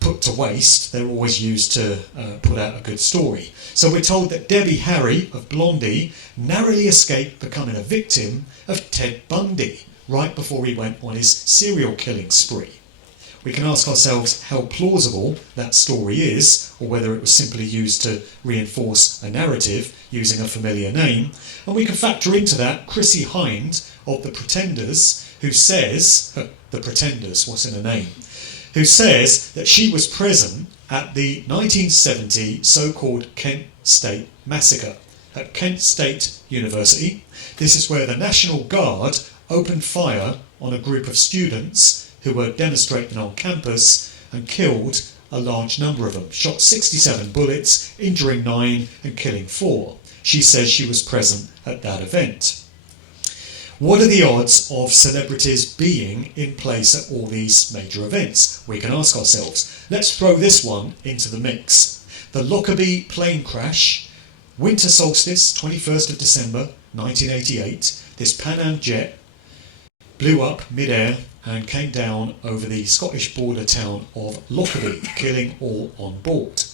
put to waste. They're always used to put out a good story. So we're told that Debbie Harry of Blondie narrowly escaped becoming a victim of Ted Bundy right before he went on his serial killing spree. We can ask ourselves how plausible that story is, or whether it was simply used to reinforce a narrative using a familiar name, and we can factor into that Chrissie Hynde of The Pretenders, who says, The Pretenders, what's in a name? Who says that she was present at the 1970 so-called Kent State Massacre at Kent State University. This is where the National Guard opened fire on a group of students who were demonstrating on campus and killed a large number of them, shot 67 bullets, injuring 9 and killing 4. She says she was present at that event. What are the odds of celebrities being in place at all these major events? We can ask ourselves. Let's throw this one into the mix. The Lockerbie plane crash, winter solstice, 21st of December 1988. This Pan Am jet blew up mid-air and came down over the Scottish border town of Lockerbie, killing all on board.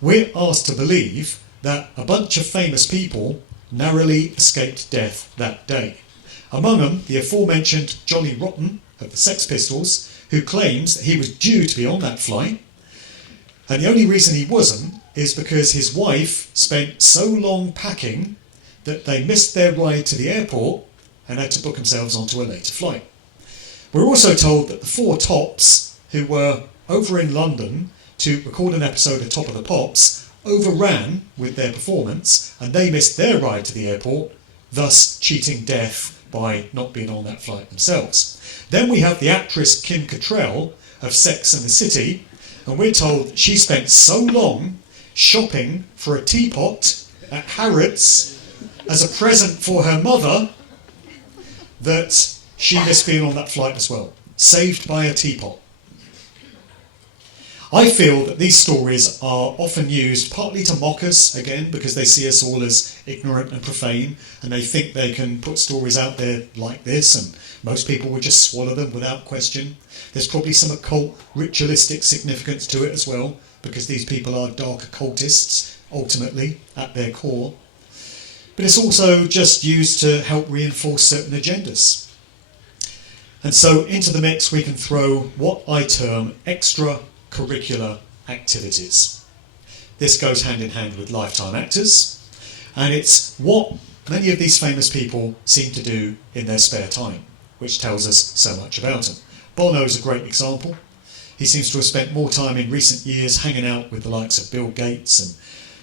We're asked to believe that a bunch of famous people narrowly escaped death that day. Among them, the aforementioned Johnny Rotten of the Sex Pistols, who claims that he was due to be on that flight, and the only reason he wasn't is because his wife spent so long packing that they missed their ride to the airport and had to book themselves onto a later flight. We're also told that the Four Tops, who were over in London to record an episode of Top of the Pops, overran with their performance and they missed their ride to the airport, thus cheating death by not being on that flight themselves. Then we have the actress Kim Cattrall of Sex and the City, and we're told she spent so long shopping for a teapot at Harrods as a present for her mother that she missed being on that flight as well, saved by a teapot. I feel that these stories are often used partly to mock us, again, because they see us all as ignorant and profane, and they think they can put stories out there like this, and most people would just swallow them without question. There's probably some occult, ritualistic significance to it as well, because these people are dark occultists, ultimately, at their core. But it's also just used to help reinforce certain agendas. And so into the mix we can throw what I term extracurricular activities. This goes hand in hand with lifetime actors, and it's what many of these famous people seem to do in their spare time, which tells us so much about them. Bono is a great example. He seems to have spent more time in recent years hanging out with the likes of Bill Gates and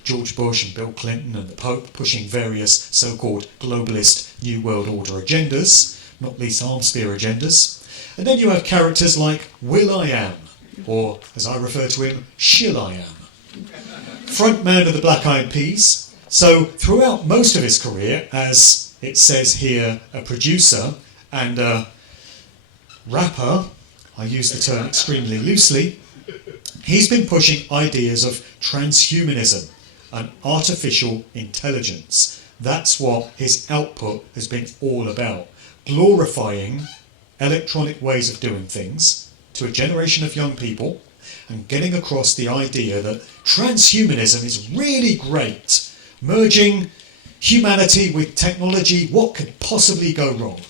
George Bush and Bill Clinton and the Pope, pushing various so-called globalist New World Order agendas, not least arms spear agendas. And then you have characters like Will.i.am, or as I refer to him, Shill.i.am, frontman of the Black Eyed Peas. So throughout most of his career, as it says here, a producer and a rapper, I use the term extremely loosely, he's been pushing ideas of transhumanism and artificial intelligence. That's what his output has been all about, glorifying electronic ways of doing things to a generation of young people and getting across the idea that transhumanism is really great, merging humanity with technology, what could possibly go wrong?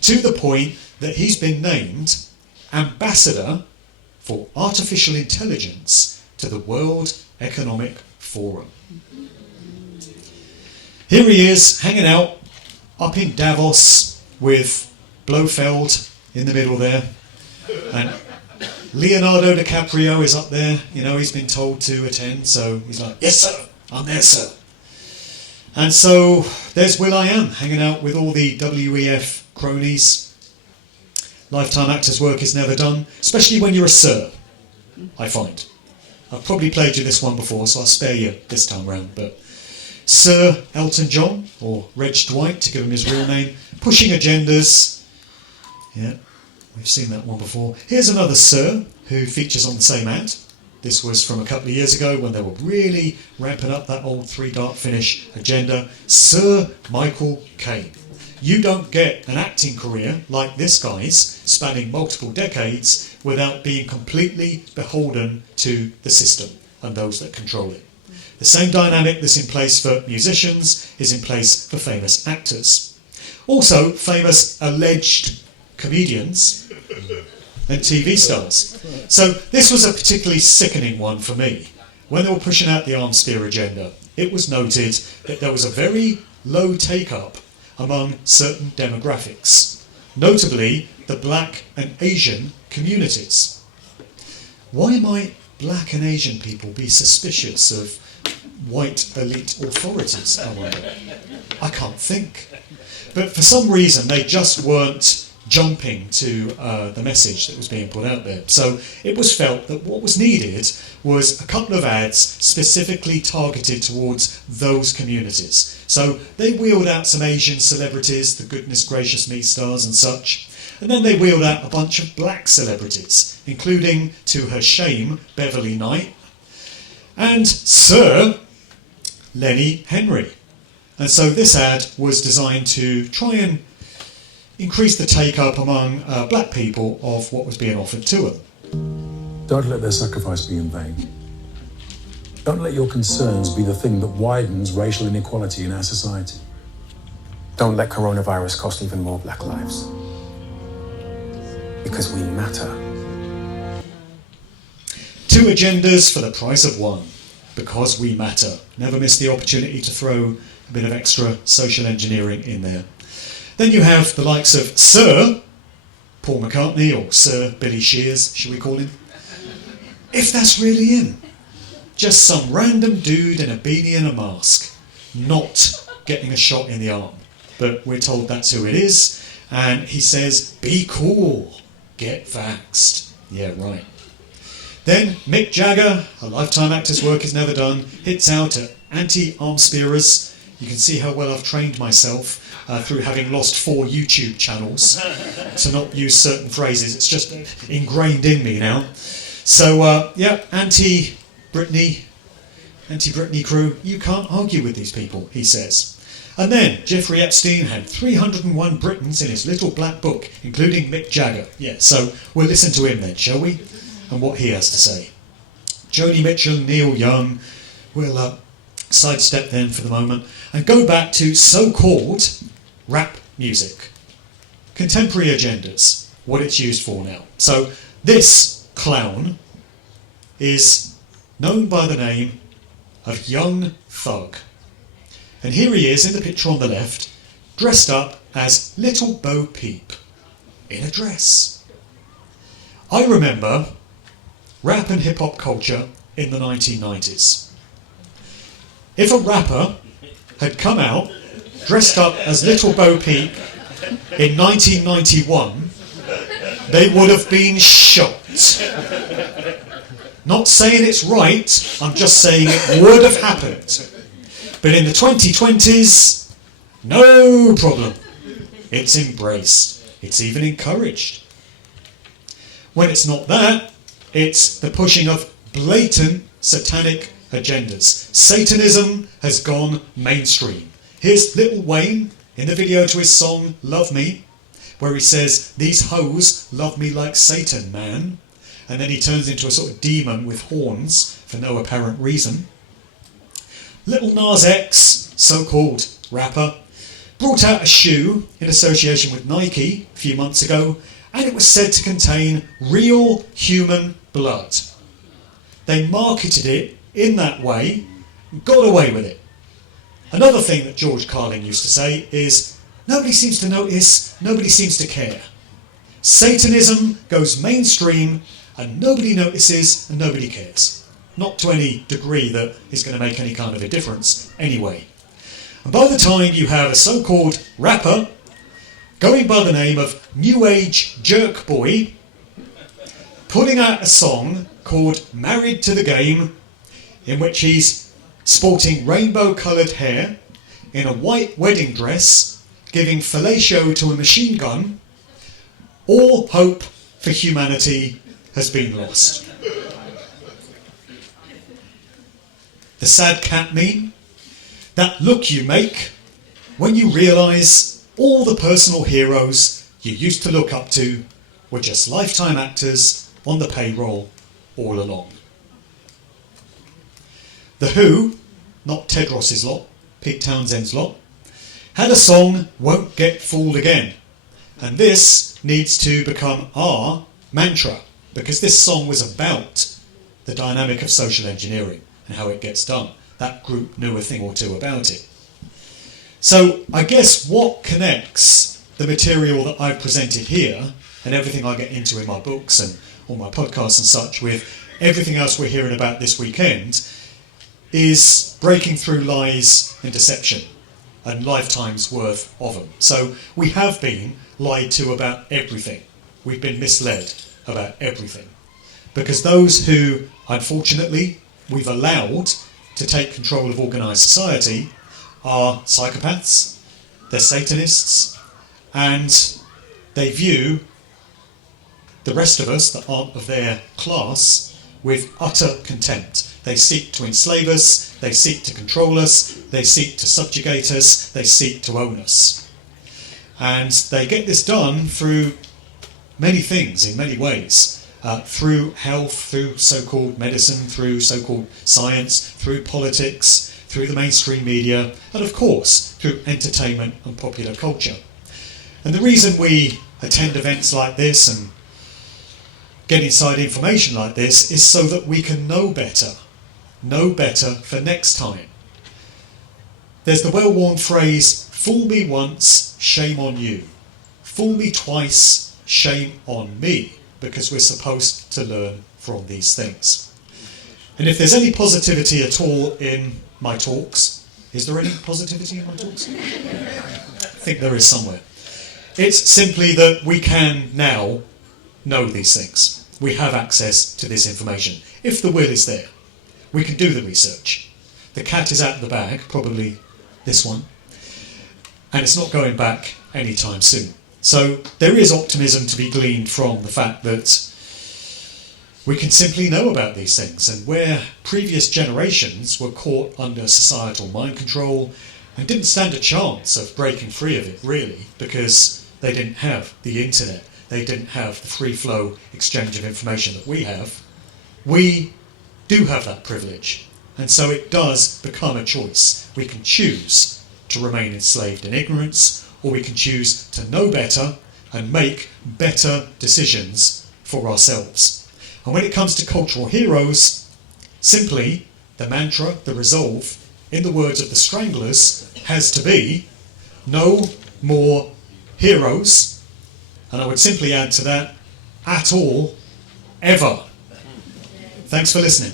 To the point that he's been named Ambassador for Artificial Intelligence to the World Economic Forum. Here he is, hanging out up in Davos with Blofeld in the middle there, and Leonardo DiCaprio is up there. You know, he's been told to attend, so he's like, yes sir, I'm there sir. And so there's Will.i.am hanging out with all the WEF cronies. Lifetime actors' work is never done, especially when you're a sir, I find. I've probably played you this one before, so I'll spare you this time round, but Sir Elton John, or Reg Dwight to give him his real name, pushing agendas. Yeah, we've seen that one before. Here's another Sir who features on the same ad. This was from a couple of years ago when they were really ramping up that old three dart finish agenda. Sir Michael Caine. You don't get an acting career like this guy's, spanning multiple decades, without being completely beholden to the system and those that control it. The same dynamic that's in place for musicians is in place for famous actors. Also, famous alleged comedians and TV stars. So this was a particularly sickening one for me. When they were pushing out the arms spear agenda, it was noted that there was a very low take-up among certain demographics, notably the black and Asian communities. Why might black and Asian people be suspicious of white elite authorities, I wonder? I can't think. But for some reason they just weren't jumping to the message that was being put out there. So it was felt that what was needed was a couple of ads specifically targeted towards those communities. So they wheeled out some Asian celebrities, the Goodness Gracious Me stars and such, and then they wheeled out a bunch of black celebrities, including, to her shame, Beverly Knight and Sir Lenny Henry. And so this ad was designed to try and increase the take-up among black people of what was being offered to them. Don't let their sacrifice be in vain. Don't let your concerns be the thing that widens racial inequality in our society. Don't let coronavirus cost even more black lives. Because we matter. Two agendas for the price of one. Because we matter. Never miss the opportunity to throw a bit of extra social engineering in there. Then you have the likes of Sir Paul McCartney, or Sir Billy Shears, should we call him? If that's really him. Just some random dude in a beanie and a mask, not getting a shot in the arm. But we're told that's who it is, and he says, be cool, get vaxxed. Yeah, right. Then Mick Jagger, a lifetime actor's work is never done, hits out at anti-arms spearers. You can see how well I've trained myself through having lost 4 YouTube channels to not use certain phrases. It's just ingrained in me now. So, anti-Britney crew, you can't argue with these people, he says. And then Jeffrey Epstein had 301 Britons in his little black book, including Mick Jagger. Yeah, so we'll listen to him then, shall we? And what he has to say. Joni Mitchell, Neil Young, we'll sidestep them for the moment and go back to so-called rap music. Contemporary agendas, what it's used for now. So this clown is known by the name of Young Thug. And here he is in the picture on the left, dressed up as Little Bo Peep in a dress. I remember rap and hip-hop culture in the 1990s. If a rapper had come out dressed up as Little Bo Peep in 1991, they would have been shot. Not saying it's right, I'm just saying it would have happened. But in the 2020s, no problem. It's embraced. It's even encouraged. When it's not that, it's the pushing of blatant satanic agendas. Satanism has gone mainstream. Here's Lil Wayne in the video to his song Love Me, where he says, "These hoes love me like Satan, man." And then he turns into a sort of demon with horns for no apparent reason. Lil Nas X, so-called rapper, brought out a shoe in association with Nike a few months ago, and it was said to contain real human blood. They marketed it in that way, and got away with it. Another thing that George Carlin used to say is, nobody seems to notice, nobody seems to care. Satanism goes mainstream and nobody notices and nobody cares. Not to any degree that is going to make any kind of a difference anyway. And by the time you have a so-called rapper going by the name of New Age Jerk Boy putting out a song called Married to the Game, in which he's sporting rainbow-coloured hair in a white wedding dress, giving fellatio to a machine gun, all hope for humanity has been lost. The sad cat meme, that look you make when you realise all the personal heroes you used to look up to were just lifetime actors on the payroll all along. The Who, not Ted Ross's lot, Pete Townshend's lot, had a song, Won't Get Fooled Again. And this needs to become our mantra, because this song was about the dynamic of social engineering and how it gets done. That group knew a thing or two about it. So I guess what connects the material that I've presented here and everything I get into in my books and all my podcasts and such with everything else we're hearing about this weekend is breaking through lies and deception and lifetimes worth of them. So we have been lied to about everything. We've been misled about everything. Because those who, unfortunately, we've allowed to take control of organised society are psychopaths, they're Satanists, and they view the rest of us that aren't of their class with utter contempt. They seek to enslave us, they seek to control us, they seek to subjugate us, they seek to own us. And they get this done through many things, in many ways. Through health, through so-called medicine, through so-called science, through politics, through the mainstream media, and of course, through entertainment and popular culture. And the reason we attend events like this and get inside information like this is so that we can know better for next time. There's the well-worn phrase, fool me once, shame on you. Fool me twice, shame on me, because we're supposed to learn from these things. And if there's any positivity at all in my talks, is there any positivity in my talks? I think there is somewhere. It's simply that we can now know these things. We have access to this information. If the will is there, we can do the research. The cat is out of the bag, probably this one, and it's not going back anytime soon. So there is optimism to be gleaned from the fact that we can simply know about these things. And where previous generations were caught under societal mind control and didn't stand a chance of breaking free of it, really, because they didn't have the internet, they didn't have the free flow exchange of information that we have, we do have that privilege. And so it does become a choice. We can choose to remain enslaved in ignorance, or we can choose to know better and make better decisions for ourselves. And when it comes to cultural heroes, simply the mantra, the resolve, in the words of the Stranglers, has to be no more heroes. And I would simply add to that, at all, ever. Thanks for listening.